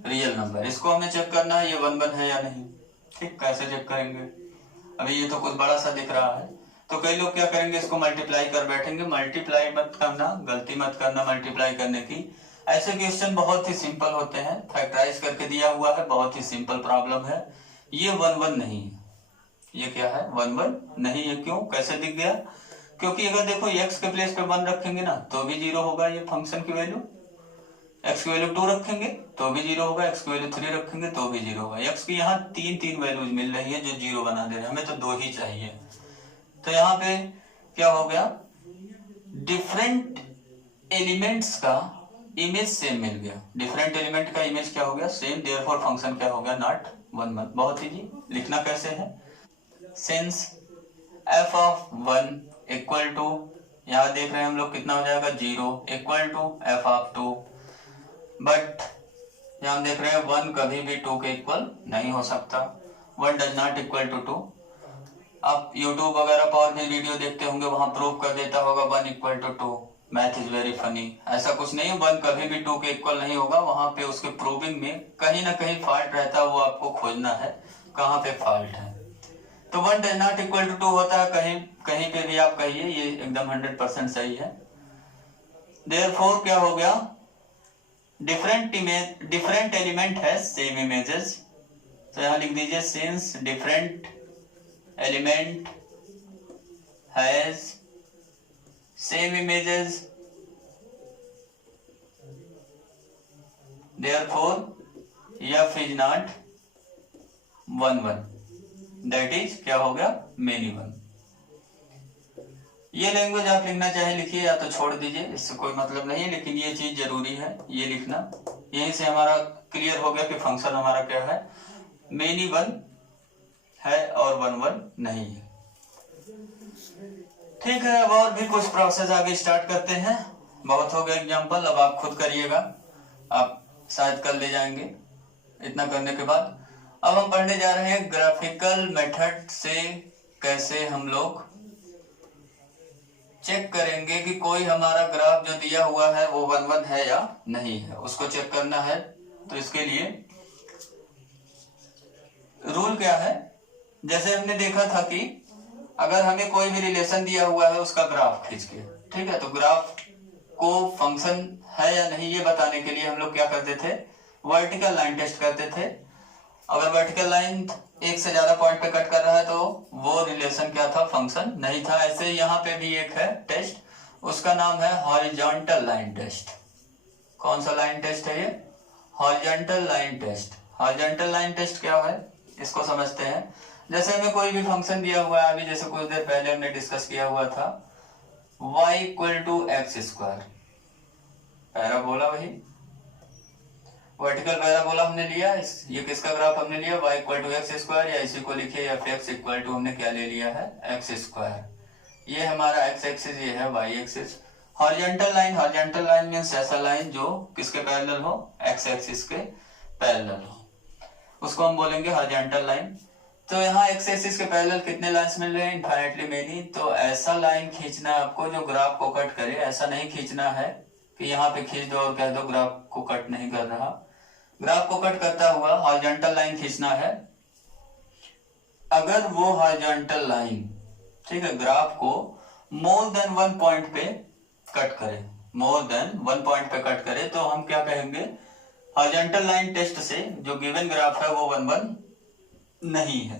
real number. इसको हमें चेक करना है ये 1 1 है या नहीं, ठीक। कैसे चेक करेंगे, अभी ये तो कुछ बड़ा सा दिख रहा है, तो कई लोग क्या करेंगे, इसको मल्टीप्लाई कर बैठेंगे। मल्टीप्लाई मत करना, गलती मत करना मल्टीप्लाई करने की। ऐसे क्वेश्चन बहुत ही सिंपल होते हैं, फैक्टराइज करके दिया हुआ है, बहुत ही सिंपल प्रॉब्लम है। ये 1 1 नहीं है, ये क्या है 1 1 नहीं है। क्यों, कैसे दिख गया, क्योंकि अगर देखो x के प्लेस पे 1 रखेंगे ना तो भी 0 होगा ये फंक्शन की वैल्यू, x की वैल्यू 2 रखेंगे तो भी 0 होगा, x की वैल्यू 3 रखेंगे तो भी 0 होगा। x की यहाँ 3 वैल्यूज मिल रही है जो 0 बना दे रहे हैं, हमें तो 2 ही चाहिए। तो यहाँ पे क्या हो गया, डिफरेंट एलिमेंट्स का इमेज सेम मिल गया, डिफरेंट एलिमेंट का इमेज क्या हो गया सेम, देयरफॉर फंक्शन क्या हो गया नॉट 1 1। बहुत ही जी, लिखना कैसे है, since f of 1 equal to, यहाँ देख रहे हैं हम लोग कितना हो जाएगा 0 equal to f of 2, but यहाँ हम देख रहे हैं 1 कभी भी 2 के इक्वल नहीं हो सकता, 1 डज नॉट इक्वल टू 2। आप YouTube वगैरह पर और भी वीडियो देखते होंगे, वहां प्रूव कर देता होगा 1 equal to 2, math is very funny. ऐसा कुछ नहीं है, 1 कभी भी 2 के इक्वल नहीं होगा, वहां पे उसके प्रूविंग में कहीं ना कहीं फॉल्ट रहता है, वो आपको खोजना है कहाँ पे फॉल्ट है। तो 1 डज नॉट इक्वल टू 2 होता है, कहीं कहीं पे भी आप कहिए, ये एकदम 100% सही है। देयरफॉर क्या हो गया, डिफरेंट एलिमेंट है सेम इमेजेस, तो यहां लिख दीजिए since different element has same images therefore f is not 1 1, that is क्या हो गया मेनी 1। ये लैंग्वेज आप लिखना चाहे लिखिए या तो छोड़ दीजिए, इससे कोई मतलब नहीं है, लेकिन ये चीज जरूरी है ये लिखना। यहीं से हमारा क्लियर हो गया कि फंक्शन हमारा क्या है मेनी 1 है और 1 1 नहीं है। ठीक है, अब और भी कुछ प्रोसेस आगे स्टार्ट करते हैं। बहुत हो गया एग्जाम्पल, अब आप खुद करिएगा, आप शायद कर ले जाएंगे। इतना करने के बाद अब हम पढ़ने जा रहे हैं ग्राफिकल मेथड से कैसे हम लोग चेक करेंगे कि कोई हमारा ग्राफ जो दिया हुआ है वो 1 1 है या नहीं है, उसको चेक करना है। तो इसके लिए रूल क्या है, जैसे हमने देखा था कि अगर हमें कोई भी रिलेशन दिया हुआ है उसका ग्राफ खींच के, ठीक है, तो ग्राफ को फंक्शन है या नहीं ये बताने के लिए हम लोग क्या करते थे, वर्टिकल लाइन टेस्ट करते थे। अगर वर्टिकल लाइन एक से ज्यादा पॉइंट पे कट कर रहा है तो वो रिलेशन क्या था, फंक्शन नहीं था। ऐसे यहाँ पे भी एक है टेस्ट, उसका नाम है हॉरिजॉन्टल लाइन टेस्ट। कौन सा लाइन टेस्ट है ये, horizontal line test. Horizontal line test क्या है इसको समझते हैं। जैसे हमें कोई भी फंक्शन दिया हुआ है, अभी जैसे कुछ देर पहले हमने डिस्कस किया हुआ था y equal to x square, parabola, वही वर्टिकल पैराबोला हमने लिया। ये किसका ग्राफ हमने लिया, y equal to x square, या इसी को लिखिए एफ एक्स इक्वल टू हमने क्या ले लिया है, एक्स स्क्वायर। ये हमारा एक्स एक्सिस, ये है y axis. Horizontal line, horizontal line means ऐसा लाइन जो किसके पैरेलल हो, एक्स एक्सिस के पैरेलल हो, उसको हम बोलेंगे हॉरिजॉन्टल लाइन। तो यहाँ एक्स एक्सिस के पैरेलल कितने लाइंस मिल रहे हैं, इनफाइनाइटली मेनी। तो ऐसा लाइन खींचना है आपको जो ग्राफ को कट करे। ऐसा नहीं खींचना है कि यहाँ पे खींच दो और कह दो ग्राफ को कट नहीं कर रहा। ग्राफ को कट करता हुआ हॉरिजॉन्टल लाइन खींचना है। अगर वो हॉरिजॉन्टल लाइन, ठीक है, ग्राफ को मोर देन वन पॉइंट पे कट करे, मोर देन वन पॉइंट पे कट करे, तो हम क्या कहेंगे, हॉरिजॉन्टल लाइन टेस्ट से जो गिवन ग्राफ है वो वन वन नहीं है,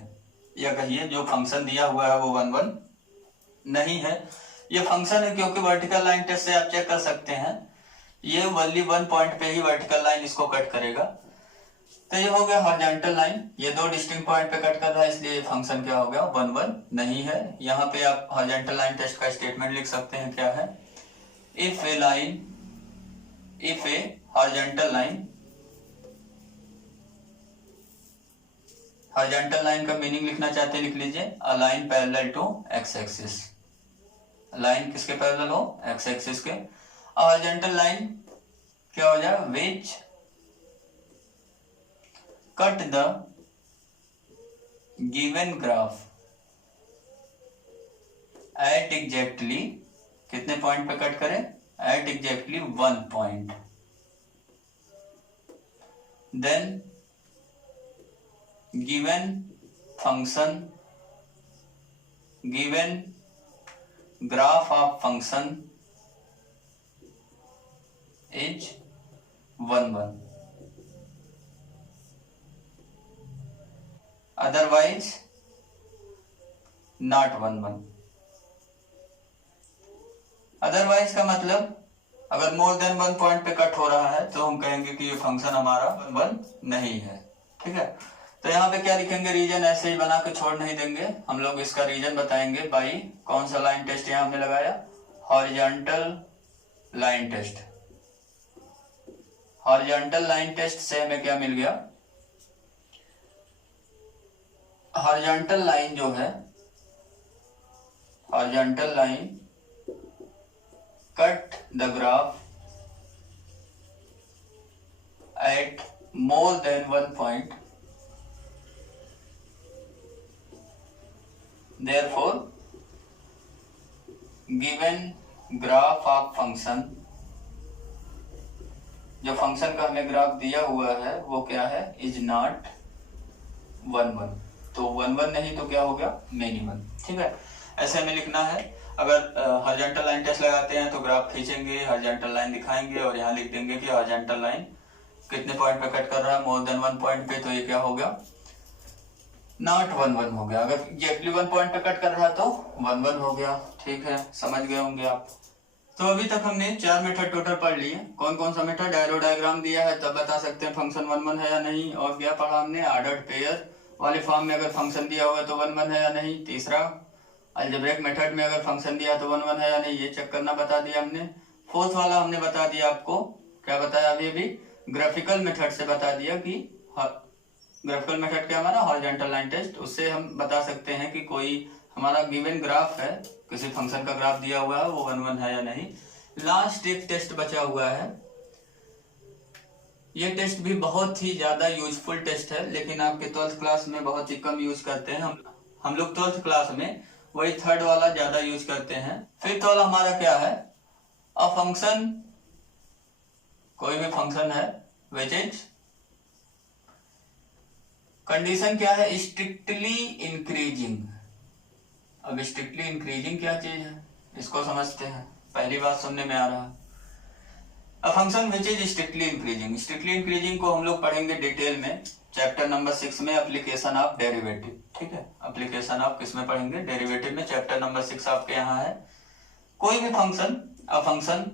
या कहिए जो फंक्शन दिया हुआ है वो वन वन नहीं है। ये फंक्शन है क्योंकि वर्टिकल लाइन टेस्ट से आप चेक कर सकते हैं ये वनली वन पॉइंट पे ही वर्टिकल लाइन इसको कट करेगा। तो ये हो गया हॉरिजॉन्टल लाइन, ये दो डिस्टिंक्ट पॉइंट पे कट कर रहा है, इसलिए फंक्शन क्या हो गया, वन वन नहीं है। यहाँ पे आप हॉरिजॉन्टल लाइन टेस्ट का स्टेटमेंट लिख सकते हैं, क्या है, if a line, if a horizontal line, horizontal line का मीनिंग लिखना चाहते हैं लिख लीजिए, a line parallel to x axis. Line किसके पैरेलल हो, एक्स एक्सिस के। हॉरिजॉन्टल लाइन क्या हो जाए, which cut the given graph at exactly, कितने पॉइंट पे कट करें, at exactly one point, then given function, given graph of function is 1 1, otherwise not 1 1। Otherwise का मतलब अगर मोर देन वन पॉइंट पे कट हो रहा है तो हम कहेंगे कि ये फंक्शन हमारा वन वन नहीं है, ठीक है। तो यहाँ पे क्या लिखेंगे, रीजन ऐसे ही बना के छोड़ नहीं देंगे, हम लोग इसका रीजन बताएंगे बाई कौन सा लाइन टेस्ट यहाँ हमने लगाया, horizontal line test. Horizontal line test से हमें क्या मिल गया, हॉरिजॉन्टल लाइन जो है, horizontal line cut the graph at more than one point, therefore given graph of function, जो फंक्शन का हमें ग्राफ दिया हुआ है वो क्या है, इज नॉट वन वन। तो वन वन नहीं तो क्या हो गया, मेनी वन, ठीक है। ऐसे हमें लिखना है। अगर हॉरिजॉन्टल लाइन टेस्ट लगाते हैं तो ग्राफ खींचेंगे, हॉरिजॉन्टल लाइन दिखाएंगे और यहाँ लिख देंगे कि हॉरिजॉन्टल लाइन कितने पॉइंट पे कट कर रहा है, मोर देन वन पॉइंट पे, तो ये क्या हो गया, नॉट वन वन हो गया। अगर एग्जैक्टली वन पॉइंट पे कट कर रहा तो वन वन हो गया, ठीक है, समझ गए होंगे आप। तो अभी तक हमने 4 मेथड टोटल पढ़ लिए। कौन कौन सा मेथड, एरो डायग्राम दिया है तब बता सकते हैं फंक्शन वन वन है या नहीं। और क्या पढ़ा हमने, ऑर्डर्ड पेयर वाले फॉर्म में अगर फंक्शन दिया हुआ तो वन वन है या नहीं। तीसरा, अलजेब्रिक मेथड में अगर फंक्शन दिया तो वन वन है या नहीं, ये चेक करना बता दिया हमने। फोर्थ वाला हमने बता दिया आपको, क्या बताया अभी ग्राफिकल मेथड से बता दिया कि ग्राफिकल मेथड क्या हमारा, हॉरिजॉन्टल लाइन टेस्ट। उससे हम बता सकते हैं कि कोई हमारा गिवन ग्राफ है, किसी फंक्शन का ग्राफ दिया हुआ है, वो वन वन है या नहीं। लास्ट एक टेस्ट बचा हुआ है, ये टेस्ट भी बहुत ही ज्यादा यूजफुल टेस्ट है, लेकिन आपके 12th क्लास में बहुत ही कम यूज करते हैं। हम लोग 12th क्लास में वही थर्ड वाला ज्यादा यूज करते हैं। फिफ्थ वाला हमारा क्या है, अ फंक्शन, कोई भी फंक्शन है विच इज कंडीशन क्या है, स्ट्रिक्टली इंक्रीजिंग। अब स्ट्रिक्टली इंक्रीजिंग क्या चीज है इसको समझते हैं, पहली बात सुनने में आ रहा है। A function which is strictly increasing, strictly increasing को हम लोग पढ़ेंगे डिटेल में चैप्टर नंबर 6 में, एप्लीकेशन ऑफ डेरिवेटिव। ठीक है, एप्लीकेशन ऑफ किस में पढ़ेंगे, डेरिवेटिव में, चैप्टर नंबर 6 आपके यहाँ है। कोई भी function, a function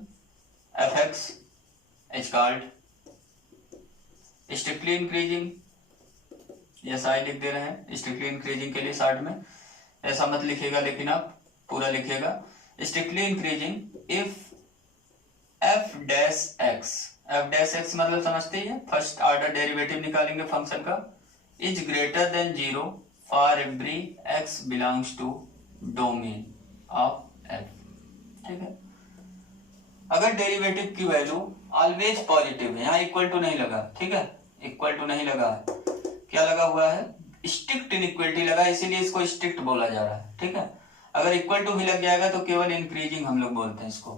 f x is called strictly increasing, yes I लिख दे रहे हैं स्ट्रिक्टली इंक्रीजिंग के लिए शॉर्ट में, ऐसा मत लिखिएगा लेकिन आप पूरा लिखिएगा। Strictly increasing if f dash x, f dash x मतलब समझते ही है, फर्स्ट ऑर्डर डेरिवेटिव निकालेंगे फंक्शन का, is greater than 0 for every x belongs to domain of f. ठीक है, अगर डेरिवेटिव की वैल्यू ऑलवेज पॉजिटिव है, यहाँ इक्वल टू नहीं लगा, ठीक है, इक्वल टू नहीं लगा है, क्या लगा हुआ है, स्ट्रिक्ट इनइक्वलिटी लगा, इसीलिए इसको स्ट्रिक्ट बोला जा रहा है। ठीक है, अगर इक्वल टू भी लग जाएगा तो केवल इंक्रीजिंग हम लोग बोलते हैं इसको।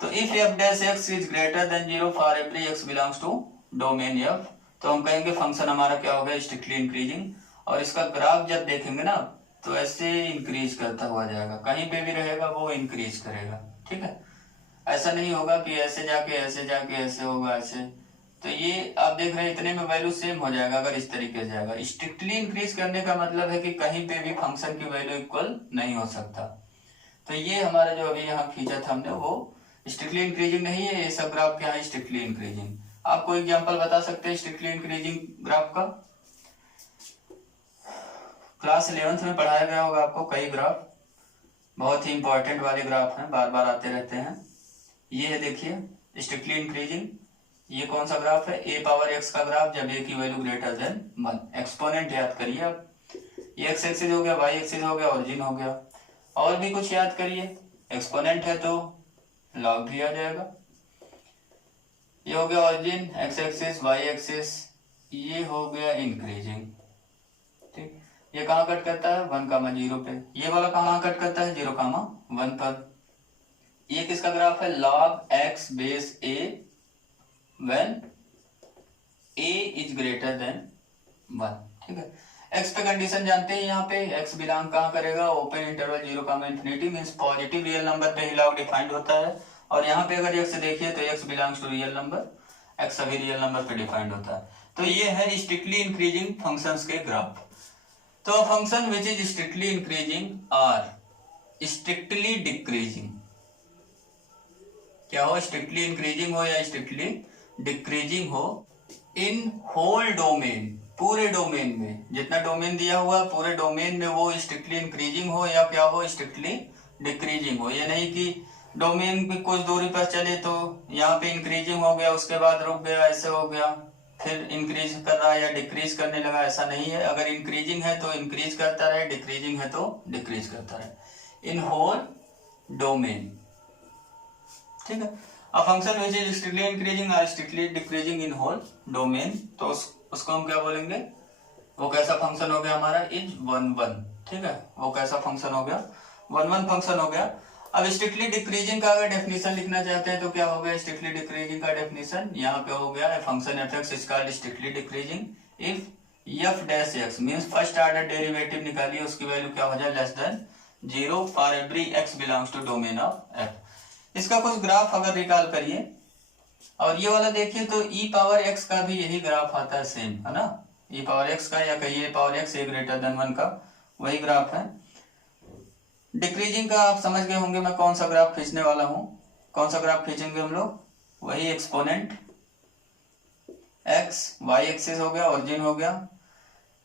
तो if f dash x is greater than 0 for every x belongs to domain f, तो हम कहेंगे फंक्शन हमारा क्या हो गया, स्ट्रिक्टली इंक्रीजिंग। और इसका ग्राफ जब देखेंगे ना तो ऐसे इंक्रीज करता हुआ जाएगा, कहीं पे भी रहेगा वो इंक्रीज करेगा। ठीक है, ऐसा नहीं होगा कि ऐसे जाके ऐसे होगा ऐसे, तो ये आप देख रहे हैं इतने में वैल्यू सेम हो जाएगा अगर इस तरीके से जाएगा। स्ट्रिक्टली इंक्रीज करने का मतलब है कि कहीं पे भी फंक्शन की वैल्यू इक्वल नहीं हो सकता। तो ये हमारा जो अभी यहाँ खींचा था हमने वो स्ट्रिक्टली इंक्रीजिंग नहीं है, ये सब ग्राफ क्या है स्ट्रिक्टली इंक्रीजिंग। आप कोई एग्जांपल बता सकते हैं स्ट्रिक्टली इंक्रीजिंग ग्राफ का, क्लास 11th में पढ़ाया गया होगा आपको, कई ग्राफ बहुत ही इंपॉर्टेंट वाले ग्राफ हैं, बार बार आते रहते हैं। ये है देखिए स्ट्रिक्टली इंक्रीजिंग, ये कौन सा ग्राफ है, ए पावर एक्स का ग्राफ जब ए की वैल्यू ग्रेटर देन 1। एक्सपोनेंट याद करिए आप, ये एक्स एक्सिस हो गया, वाई एक्सिस हो गया, ओरिजिन हो गया, और भी कुछ याद करिए, एक्सपोनेंट है तो लॉग भी आ जाएगा। ये हो गया origin, x axis, y axis, ये हो गया इंक्रीजिंग। ठीक, ये कहाँ कट करता है 1,0 पे, ये वाला कहाँ कट करता है 0,1 पर। ये किसका ग्राफ है, log x base a when a is greater than 1। ठीक है, x पे कंडीशन जानते हैं, यहाँ पे x बिलोंग कहाँ करेगा, open interval 0,∞ means positive real number पे ही log डिफाइंड होता है। और यहाँ पे अगर x देखिए तो x belongs to real number, x सभी रियल नंबर पे डिफाइंड होता है। तो ये है स्ट्रिक्टली इंक्रीजिंग फंक्शंस के ग्राफ। तो function which is strictly increasing और स्ट्रिक्टली डिक्रीजिंग, क्या हो, स्ट्रिक्टली इंक्रीजिंग हो या स्ट्रिक्टली डिक्रीजिंग हो, इन होल डोमेन, पूरे डोमेन में, जितना डोमेन दिया हुआ पूरे डोमेन में वो स्ट्रिक्टली इंक्रीजिंग हो या क्या हो, स्ट्रिक्टली डिक्रीजिंग हो। ये नहीं कि डोमेन पे कुछ दूरी पर चले तो यहाँ पे इंक्रीजिंग हो गया उसके बाद रुक गया, ऐसे हो गया, फिर इंक्रीज कर रहा है या डिक्रीज करने लगा, ऐसा नहीं है। अगर इंक्रीजिंग है तो इंक्रीज करता रहे, डिक्रीजिंग है तो डिक्रीज करता रहे, इन होल डोमेन। ठीक है, a function which is strictly increasing और strictly decreasing in whole domain, तो उसको हम क्या बोलेंगे, वो कैसा फंक्शन हो गया हमारा, इज 1,1। ठीक है, वो कैसा फंक्शन हो गया, 1,1 फंक्शन हो गया। अब स्ट्रिक्टली डिक्रीजिंग का अगर डेफिनेशन लिखना चाहते हैं तो क्या हो गया, स्ट्रिक्टली डिक्रीजिंग का डेफिनेशन यहाँ पे हो गया, function f x is called strictly decreasing if f dash x means first order derivative निकालिए, उसकी वैल्यू क्या हो जाए, less than 0 for every x belongs to domain of f. इसका कुछ ग्राफ अगर रिकॉल करिए, और ये वाला देखिए तो e पावर x का भी यही ग्राफ आता है, सेम है ना, e पावर x का या कहिए पावर x ए ग्रेटर देन 1 का वही ग्राफ है। डिक्रीजिंग का आप समझ गए होंगे मैं कौन सा ग्राफ खींचने वाला हूं, कौन सा ग्राफ खींचेंगे हम लोग, वही एक्सपोनेंट x, y एक्सिस हो गया, ओरिजिन हो गया,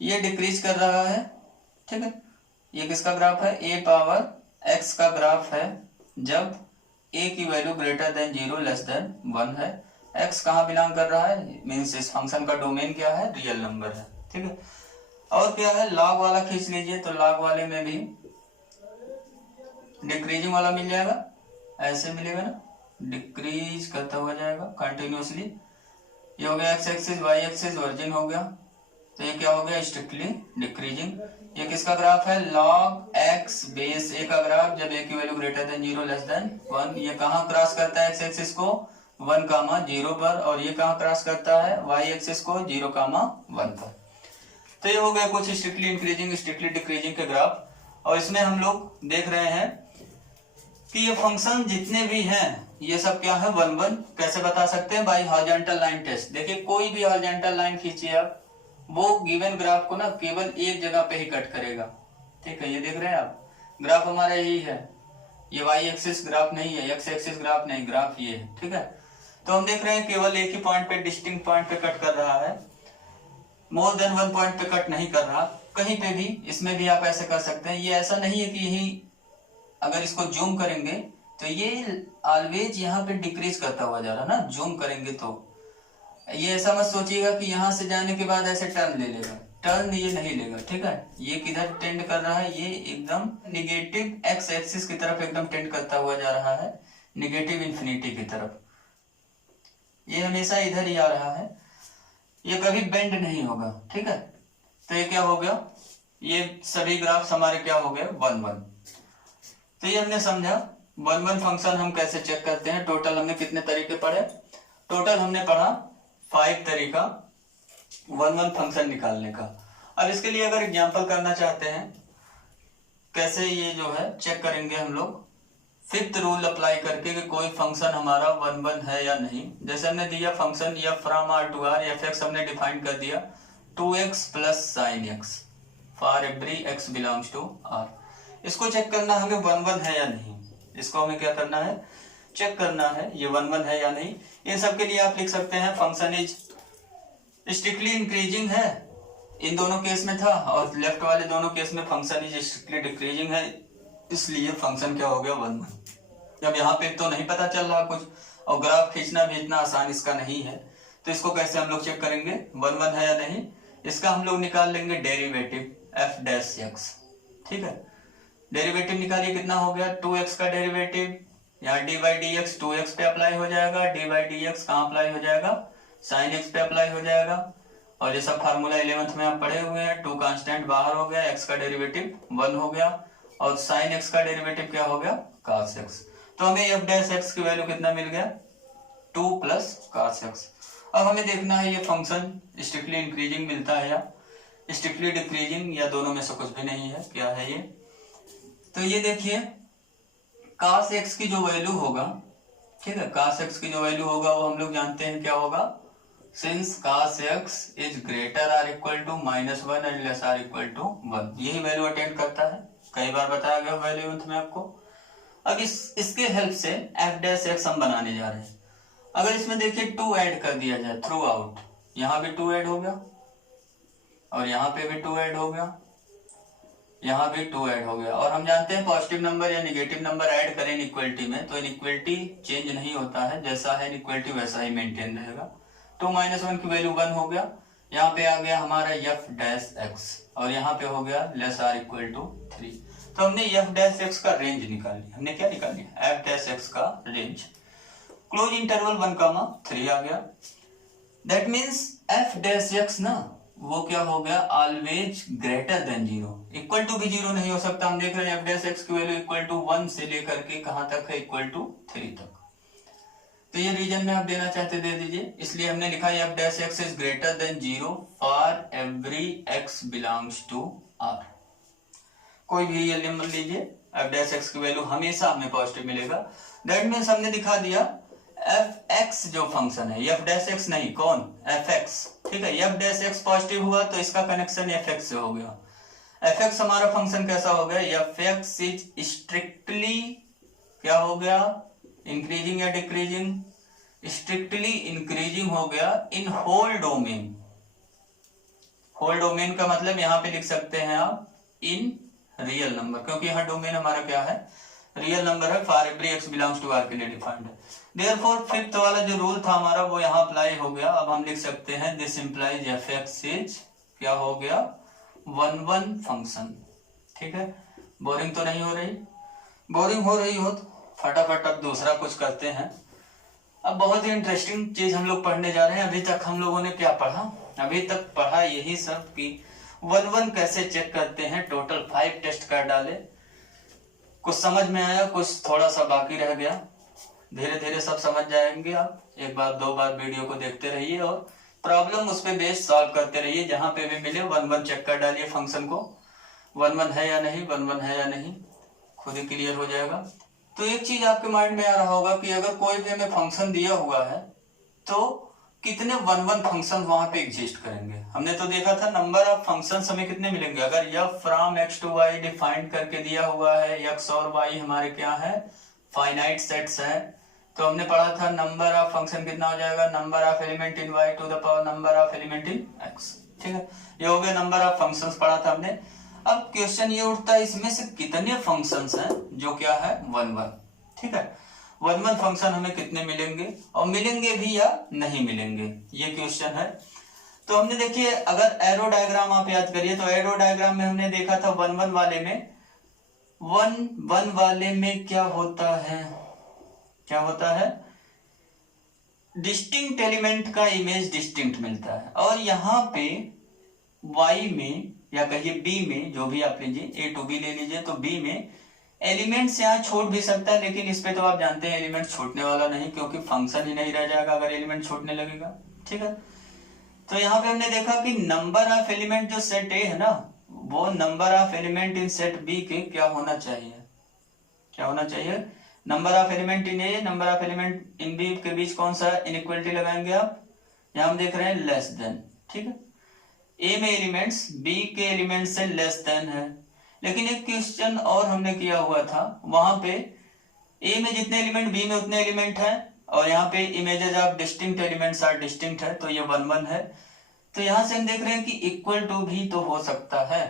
ये डिक्रीज कर रहा है। ठीक है, ये किसका ग्राफ है, a पावर x का ग्राफ है जब a की value greater than 0 less than 1 है। x कहाँ बिलोंग कर रहा है, मींस इस फंक्शन का डोमेन क्या है, रियल नंबर है। ठीक है, और क्या है, लॉग वाला खींच लीजिए, तो लॉग वाले में भी डिक्रीजिंग वाला मिल जाएगा, ऐसे मिलेगा ना, डिक्रीज करता हुआ जाएगा कंटिन्यूअसली। ये हो गया x axis, y axis, origin हो गया, तो ये क्या हो गया, स्ट्रिक्टली डिक्रीजिंग। ये किसका ग्राफ है, log x बेस a का ग्राफ जब a की value greater than 0 less than 1। ये कहाँ क्रॉस करता है x एक्सिस को 1,0 पर, और ये कहाँ क्रॉस करता है y एक्सिस को 0,1 पर। तो ये हो गया कुछ स्ट्रिक्टली इंक्रीजिंग स्ट्रिक्टली डिक्रीजिंग के ग्राफ। और इसमें हम लोग देख रहे हैं कि ये फंक्शन जितने भी हैं ये सब क्या है, वन वन कैसे बता सकते हैं, बाई हॉरिजॉन्टल लाइन टेस्ट। देखिए कोई भी हॉरिजॉन्टल लाइन खींचिए आप, वो गिवन ग्राफ को ना केवल एक जगह पे ही कट करेगा। ठीक है, ये देख रहे हैं आप, ग्राफ हमारा यही है, ये वाई एक्सिस ग्राफ नहीं है, एक्स एक्सिस ग्राफ नहीं, ग्राफ ये है। ठीक है, तो हम देख रहे हैं केवल एक ही पॉइंट पे, डिस्टिंक्ट पॉइंट पे कट कर रहा है, मोर देन वन पॉइंट पे कट नहीं कर रहा कहीं पे भी। इसमें भी आप ऐसे कर सकते हैं, ये ऐसा नहीं है कि यही, अगर इसको जूम करेंगे तो ये ऑलवेज यहाँ पे डिक्रीज करता हुआ जा रहा है ना, जूम करेंगे तो ये ऐसा मत सोचिएगा कि यहाँ से जाने के बाद ऐसे टर्न ले लेगा, टर्न ये नहीं लेगा। ठीक है, ये किधर टेंड कर रहा है, ये एकदम निगेटिव एक्स एक्सिस की तरफ एकदम टेंड करता हुआ जा रहा है, निगेटिव इन्फिनिटी की तरफ, ये हमेशा इधर ही आ रहा है, ये कभी बेंड नहीं होगा। ठीक है, तो ये क्या हो गया, ये सभी ग्राफ्स हमारे क्या हो गए, वन वन। तो ये हमने समझा वन वन फंक्शन हम कैसे चेक करते हैं। टोटल हमने कितने तरीके पढ़े, टोटल हमने पढ़ा 5 तरीका वन वन फंक्शन निकालने का। अब इसके लिए अगर एग्जांपल करना चाहते हैं कैसे ये जो है चेक करेंगे हम लोग, फिफ्थ रूल अप्लाई करके कि कोई फंक्शन हमारा वन वन है या नहीं। जैसे हमने दिया function f from R to R, f x हमने डिफाइन कर दिया 2x plus sine x for every x belongs to R. इसको चेक करना हमें वन वन है या नहीं, इसको हमें क्या करना है, चेक करना है ये वन वन है या नहीं। इन सब के लिए आप लिख सकते हैं फंक्शन इज स्ट्रिक्टली इंक्रीजिंग है, इन दोनों केस में था, और लेफ्ट वाले दोनों केस में फंक्शन इज स्ट्रिक्टली डिक्रीजिंग है, इसलिए फंक्शन क्या हो गया, वन वन। अब यहाँ पे तो नहीं पता चल रहा कुछ, और ग्राफ खींचना भी इतना आसान इसका नहीं है, तो इसको कैसे हम लोग चेक करेंगे वन वन है या नहीं। इसका हम लोग निकाल लेंगे डेरिवेटिव एफ डैश एक्स। ठीक है, डेरिवेटिव निकालिए, कितना हो गया 2x का डेरिवेटिव, यहाँ D by D x 2x पे अप्लाई हो जाएगा, डी बाई डी एक्स कहाँ अप्लाई हो जाएगा, साइन एक्स पे अप्लाई हो जाएगा। और ये सब फार्मूला 11th में आप पढ़े हुए हैं, 2 कांस्टेंट बाहर हो गया, x का डेरिवेटिव 1 हो गया, और साइन एक्स का डेरिवेटिव क्या हो गया, cos x। तो हमें f डैश x की वैल्यू कितना मिल गया, 2 प्लस cos x। अब हमें देखना है ये फंक्शन स्ट्रिक्टली इंक्रीजिंग मिलता है या स्ट्रिक्टली डिक्रीजिंग, या दोनों में से कुछ भी नहीं है, क्या है ये। तो ये देखिए cos x की जो वैल्यू होगा, ठीक है, cos x की जो वैल्यू होगा वो हम लोग जानते हैं क्या होगा, since cos x is greater or equal to -1 and less or equal to 1, यही वैल्यू अटेंड करता है, कई बार बताया गया वैल्यू में आपको। अब इसके हेल्प से एफ डैश एक्स हम बनाने जा रहे हैं। अगर इसमें देखिए 2 ऐड कर दिया जाए थ्रू आउट, यहाँ भी 2 ऐड हो गया, और यहाँ पे भी 2 ऐड हो गया, यहाँ भी 2 ऐड हो गया। और हम जानते हैं पॉजिटिव नंबर या नेगेटिव नंबर ऐड करें इनइक्वलिटी में तो इनइक्वलिटी चेंज नहीं होता है, जैसा है इनइक्वलिटी वैसा ही मेंटेन रहेगा। 2 - 1 की वैल्यू 1 हो गया, यहाँ पे आ गया हमारा एफ डैश एक्स, और यहाँ पे हो गया लेस आर इक्वल टू 3। तो हमने एफ डैश एक्स का रेंज निकाल लिया, हमने क्या निकाल लिया, एफ डैश एक्स का रेंज, क्लोज इंटरवल 1, 3 आ गया। That means f dash x ना वो क्या हो गया, always greater than 0, equal to भी 0 नहीं हो सकता। हम देख रहे हैं एफ डैश एक्स की वैल्यू इक्वल टू 1 से लेकर के कहां तक है, इक्वल टू 3 तक। तो ये रीजन में आप देना चाहते दे दीजिए, इसलिए हमने लिखा है f dash x is greater than 0 for every x belongs to R. कोई भी ये नंबर लीजिए, एफ डैश एक्स की वैल्यू हमेशा हमें पॉजिटिव मिलेगा। दैट मीन्स हमने दिखा दिया एफ एक्स जो फंक्शन है, एफ डैश एक्स नहीं, कौन, एफ एक्स। ठीक है, एफ डैश एक्स पॉजिटिव हुआ तो इसका कनेक्शन एफ एक्स से हो गया। एफ एक्स हमारा फंक्शन कैसा हो गया, एफ एक्स इज स्ट्रिक्टली क्या हो गया, इंक्रीजिंग या डिक्रीजिंग, स्ट्रिक्टली इंक्रीजिंग हो गया in whole domain. Whole domain का मतलब यहां पे लिख सकते हैं आप इन रियल नंबर, क्योंकि यहाँ डोमेन हमारा क्या है, रियल नंबर है, for every x belongs to R के लिए डिफाइंड है। देयरफॉर फिफ्थ वाला जो रूल था हमारा वो यहाँ अप्लाई हो गया। अब हम लिख सकते हैं this implies F x is क्या हो गया, 1-1 फंक्शन। ठीक है, बोरिंग तो नहीं हो रही, बोरिंग हो रही हो तो फटाफट अब दूसरा कुछ करते हैं। अब बहुत ही इंटरेस्टिंग चीज हम लोग पढ़ने जा रहे हैं। अभी तक हम लोगों ने क्या पढ़ा, अभी तक पढ़ा यही सब कि 1-1 कैसे चेक करते हैं। टोटल 5 टेस्ट कर डाले, कुछ समझ में आया, कुछ थोड़ा सा बाकी रह गया। धीरे धीरे सब समझ जाएंगे आप, एक बार 2 बार वीडियो को देखते रहिए और प्रॉब्लम उस पे बेस्ड सॉल्व करते रहिए, जहां पे भी मिले 1 1 चेक कर डालिए फंक्शन को, 1 1 है या नहीं, 1 1 है या नहीं, खुद ही क्लियर हो जाएगा। तो एक चीज आपके माइंड में आ रहा होगा कि अगर कोई भी हमें फंक्शन दिया हुआ है तो कितने 1 1 फंक्शन वहां पे एग्जिस्ट करेंगे। हमने तो देखा था नंबर ऑफ फंक्शंस हमें कितने मिलेंगे, अगर f from x to y defined करके दिया हुआ है, x और y हमारे क्या है, फाइनाइट सेट्स है, तो हमने पढ़ा था नंबर ऑफ फंक्शन कितना हो जाएगा, number of element in y to the power number of element in x। ठीक है, ये हो गया नंबर ऑफ फंक्शंस पढ़ा था हमने। अब क्वेश्चन ये उठता है इसमें से कितने फंक्शंस हैं जो क्या है 1 1। ठीक है, 1 1 फंक्शन हमें कितने मिलेंगे और मिलेंगे भी या नहीं मिलेंगे, ये क्वेश्चन है। तो हमने देखिए अगर एरो डायग्राम आप याद करिए तो एरो डायग्राम में हमने देखा था 1 1 वाले में, 1 1 वाले में क्या होता है, क्या होता है, डिस्टिंक्ट एलिमेंट का इमेज डिस्टिंक्ट मिलता है। और यहाँ पे y में या कहिए b में, जो भी आप लीजिए, a टू b ले लीजिए, तो b में एलिमेंट्स यहाँ छोड़ भी सकता है, लेकिन इस पे तो आप जानते हैं एलिमेंट छोड़ने वाला नहीं, क्योंकि फंक्शन ही नहीं रह जाएगा अगर एलिमेंट छोड़ने लगेगा। ठीक है, तो यहाँ पे हमने देखा कि नंबर ऑफ एलिमेंट जो सेट ए है ना, वो number of element in set B के क्या होना चाहिए, क्या होना चाहिए, number of element in A number of element in B के बीच कौन सा इनइक्वलिटी लगाएंगे आप, यहाँ हम देख रहे हैं लेस देन। ठीक है, ए में एलिमेंट्स बी के एलिमेंट से लेस देन है, लेकिन एक क्वेश्चन और हमने किया हुआ था, वहां पे ए में जितने एलिमेंट बी में उतने एलिमेंट हैं, और यहाँ पे images of distinct elements are distinct है, तो ये 1 1 है। तो यहां से हम देख रहे हैं कि इक्वल टू भी तो हो सकता है,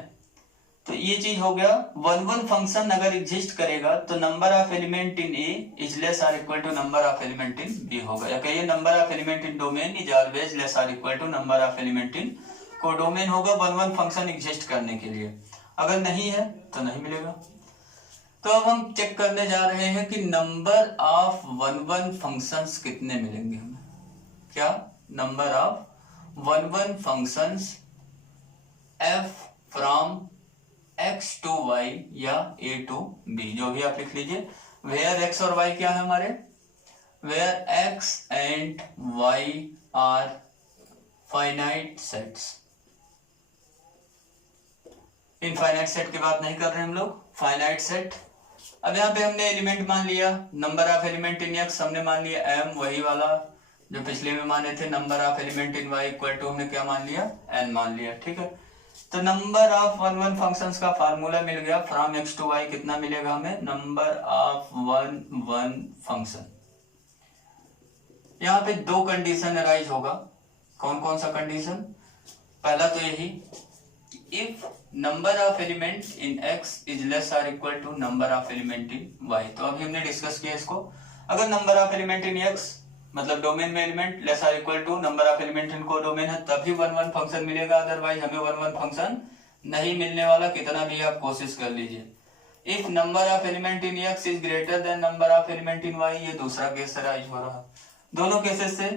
तो ये चीज हो गया। 1 1 फंक्शन अगर एग्जिस्ट करेगा तो number of element in A is less or equal to number of element in B होगा, या कहिए number of element in domain is always less or equal to number of element in codomain होगा 1 1 function exist करने के लिए, अगर नहीं है तो नहीं मिलेगा। तो अब हम चेक करने जा रहे हैं कि नंबर ऑफ 1 1 फंक्शंस कितने मिलेंगे हमें, क्या number of 1 1 functions f from x to y या a टू b, जो भी आप लिख लीजिए, वेयर x और y क्या है हमारे, where x and y are finite sets. Infinite set की बात नहीं कर रहे हम लोग, फाइनाइट सेट। अब यहाँ पे हमने एलिमेंट मान लिया, number of element in x हमने मान लिया m, वही वाला जो पिछले में माने थे, number of element in y equal to हमने क्या मान लिया, n मान लिया। ठीक है, तो नंबर ऑफ 1 1 फंक्शंस का फार्मूला मिल गया, फ्रॉम x टू y कितना मिलेगा हमें, नंबर ऑफ 1 1 फंक्शन। यहाँ पे दो कंडीशन अराइज होगा, कौन कौन सा कंडीशन, पहला तो यही, if number of element in x is less or equal to number of element in y। तो अभी हमने डिस्कस किया इसको, अगर number of element in x मतलब डोमेन में एलिमेंट लेस और equal to number of element in codomain है, तभी 1 1 फंक्शन मिलेगा, अदरवाइज हमें 1 1 फंक्शन नहीं मिलने वाला, कितना भी आप कोशिश कर लीजिए। If number of element in x is greater than number of element in y, ये दूसरा केस अराइज हो रहा, दोनों केसेस से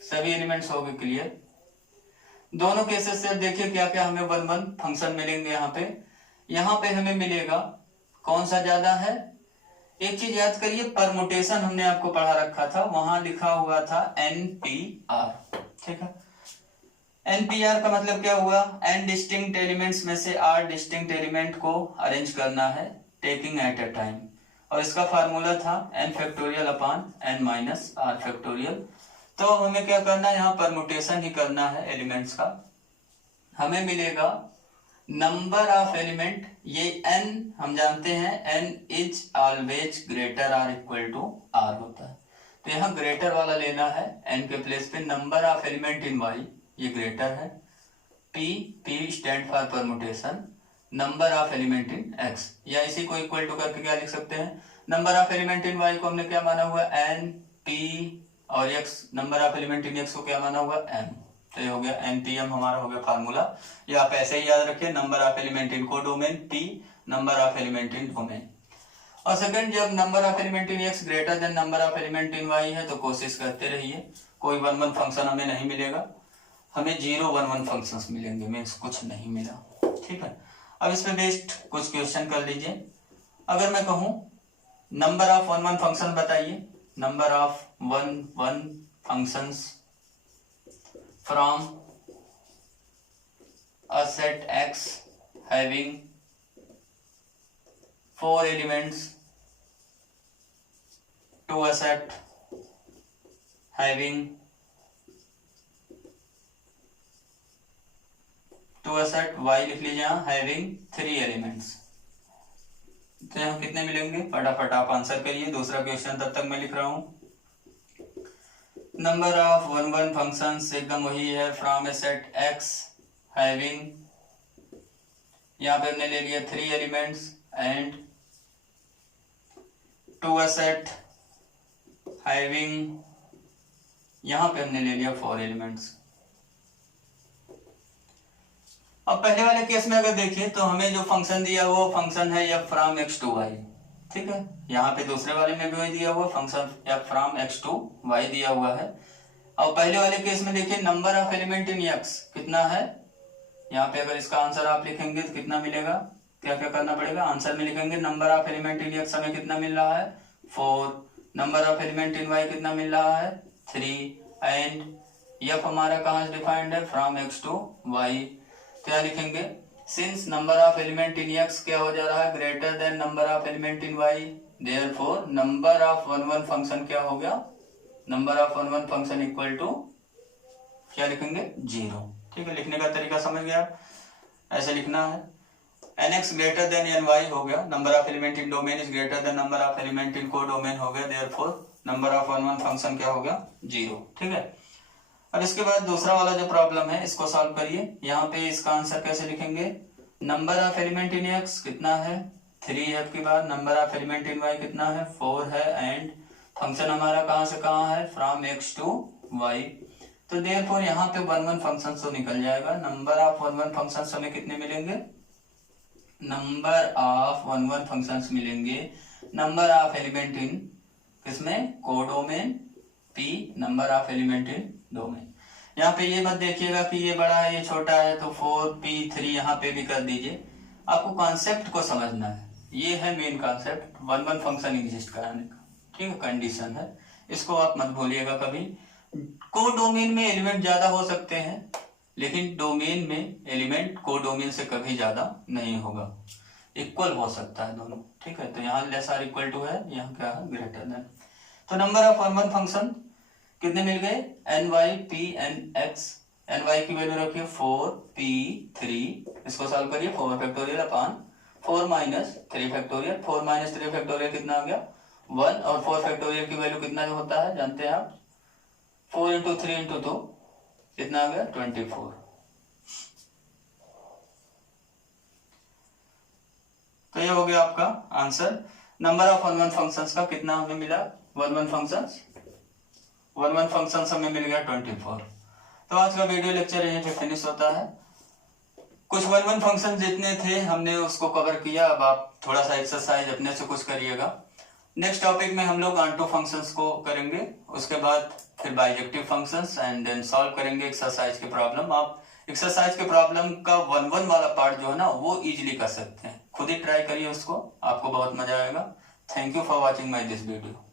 सभी एलिमेंट्स हो गए क्लियर। दोनों केसेस से देखिए क्या क्या हमें 1 1 फंक्शन मिलेंगे। यहाँ पे हमें मिलेगा कौन सा ज्यादा है, एक चीज याद करिए, परमुटेशन हमने आपको पढ़ा रखा था, वहां लिखा हुआ था NPR। ठीक है, NPR का मतलब क्या हुआ, n डिस्टिंक्ट एलिमेंट्स में से r डिस्टिंक्ट एलिमेंट को अरेंज करना है टेकिंग एट अ टाइम, और इसका फार्मूला था n factorial upon n minus r factorial. तो हमें क्या करना है, यहाँ परमुटेशन ही करना है एलिमेंट्स का। हमें मिलेगा नंबर ऑफ एलिमेंट, ये n हम जानते हैं n is always greater or equal to r होता है, तो यहाँ ग्रेटर वाला लेना है, n के प्लेस पे number of element in y ये ग्रेटर है, p stand for permutation, number of element in x, या इसी को इक्वल टू करके क्या लिख सकते हैं, number of element in y को हमने क्या माना हुआ n p, और x number of element in x को क्या माना हुआ m, तो ये हो गया npm हमारा हो गया फार्मूला। ये आप ऐसे ही याद रखिए, number of element in codomain p, number of element in domain. और सेकंड, जब number of element in x greater than number of element in y है, तो कोशिश करते रहिए कोई 1 1 फंक्शन हमें नहीं मिलेगा, हमें 0 1 1 फंक्शंस मिलेंगे, मीन्स कुछ नहीं मिला। ठीक है, अब इस पे बेस्ड कुछ क्वेश्चन कर लीजिए। अगर मैं कहूं नंबर ऑफ 1 1 फंक्शन बताइए, number of 1 1 functions from a set X having 4 elements to a set having Y लिख लीजिए यहाँ having 3 elements। तो यहाँ कितने मिलेंगे, फटाफट आप आंसर करिए। दूसरा क्वेश्चन तब तक मैं लिख रहा हूँ। Number of one one functions एकदम वही है, from a set X having, यहाँ पे हमने ले लिया 3 elements, and to a set having, यहाँ पे हमने ले लिया 4 एलिमेंट्स। अब पहले वाले केस में अगर देखिए तो हमें जो फंक्शन दिया वो फंक्शन है f from x to y, ठीक है। यहाँ पे दूसरे वाले में भी वही दिया हुआ function f from x to y दिया हुआ है। और पहले वाले केस में देखिए number of element in x कितना है, यहाँ पे अगर इसका आंसर आप लिखेंगे तो कितना मिलेगा, क्या क्या करना पड़ेगा, आंसर में लिखेंगे number of element in x हमें कितना मिल रहा है 4, number of element in y कितना मिल रहा है 3, एंड f हमारा कहाँ से डिफाइंड है फ्रॉम x टू y। क्या लिखेंगे, since number of element in x क्या हो जा रहा है greater than number of element in y, therefore number of one one function क्या हो गया, number of one one function equal to क्या लिखेंगे 0, ठीक है। लिखने का तरीका समझ गया, ऐसे लिखना है nx ग्रेटर देन ny हो गया, number of element in domain is greater than number of element in को डोमेन हो गया, therefore number of one one function क्या हो गया 0, ठीक है। अब इसके बाद दूसरा वाला जो प्रॉब्लम है इसको सॉल्व करिए। यहाँ पे इसका आंसर कैसे लिखेंगे, number of element in x कितना है 3f के बाद number of element in y कितना है 4 है, एंड फंक्शन हमारा कहाँ से कहाँ है फ्रॉम x टू y। तो देयरफॉर यहाँ पे वन वन फंक्शन तो निकल जाएगा, number of one one function हमें कितने मिलेंगे, number of one one function मिलेंगे नंबर ऑफ एलिमेंट इन किसमें codomain p, number of element in domain. यहाँ पे ये मत देखिएगा कि ये बड़ा है ये छोटा है तो 4p3 यहाँ पे भी कर दीजिए, आपको कॉन्सेप्ट को समझना है, ये है main concept one one function exist कराने का, ठीक है, कंडीशन है, इसको आप मत भूलिएगा कभी। को डोमेन में एलिमेंट ज्यादा हो सकते हैं लेकिन डोमेन में एलिमेंट को डोमेन से कभी ज्यादा नहीं होगा, इक्वल हो सकता है दोनों, ठीक है। तो यहाँ लेस आर इक्वल टू है, यहाँ क्या है ग्रेटर देन। तो number of one one function कितने मिल गए ny p n x, ny की वैल्यू रखिए 4p3, इसको सॉल्व करिए 4 factorial upon 4 minus 3 factorial, 4 minus 3 factorial कितना हो गया 1, और 4 फैक्टोरियल की वैल्यू कितना जो होता है जानते हैं आप, 4 इंटू 3 इंटू 2 कितना हो गया 24। तो ये हो गया आपका answer, number of one one functions का कितना हमें मिला, वन वन फंक्शन हमें मिल गया 24। तो आज का वीडियो लेक्चर यहीं पे फिनिश होता है। कुछ वन वन फंक्शन जितने थे हमने उसको कवर किया, अब आप थोड़ा सा एक्सरसाइज अपने से कुछ करिएगा। नेक्स्ट टॉपिक में हम लोग ऑनटू फंक्शंस को करेंगे, उसके बाद फिर bijective functions, and then solve करेंगे एक्सरसाइज के प्रॉब्लम। आप एक्सरसाइज के प्रॉब्लम का वन वन वाला पार्ट जो है ना वो इजिली कर सकते हैं, खुद ही ट्राई करिए उसको, आपको बहुत मजा आएगा। Thank you for watching my this video.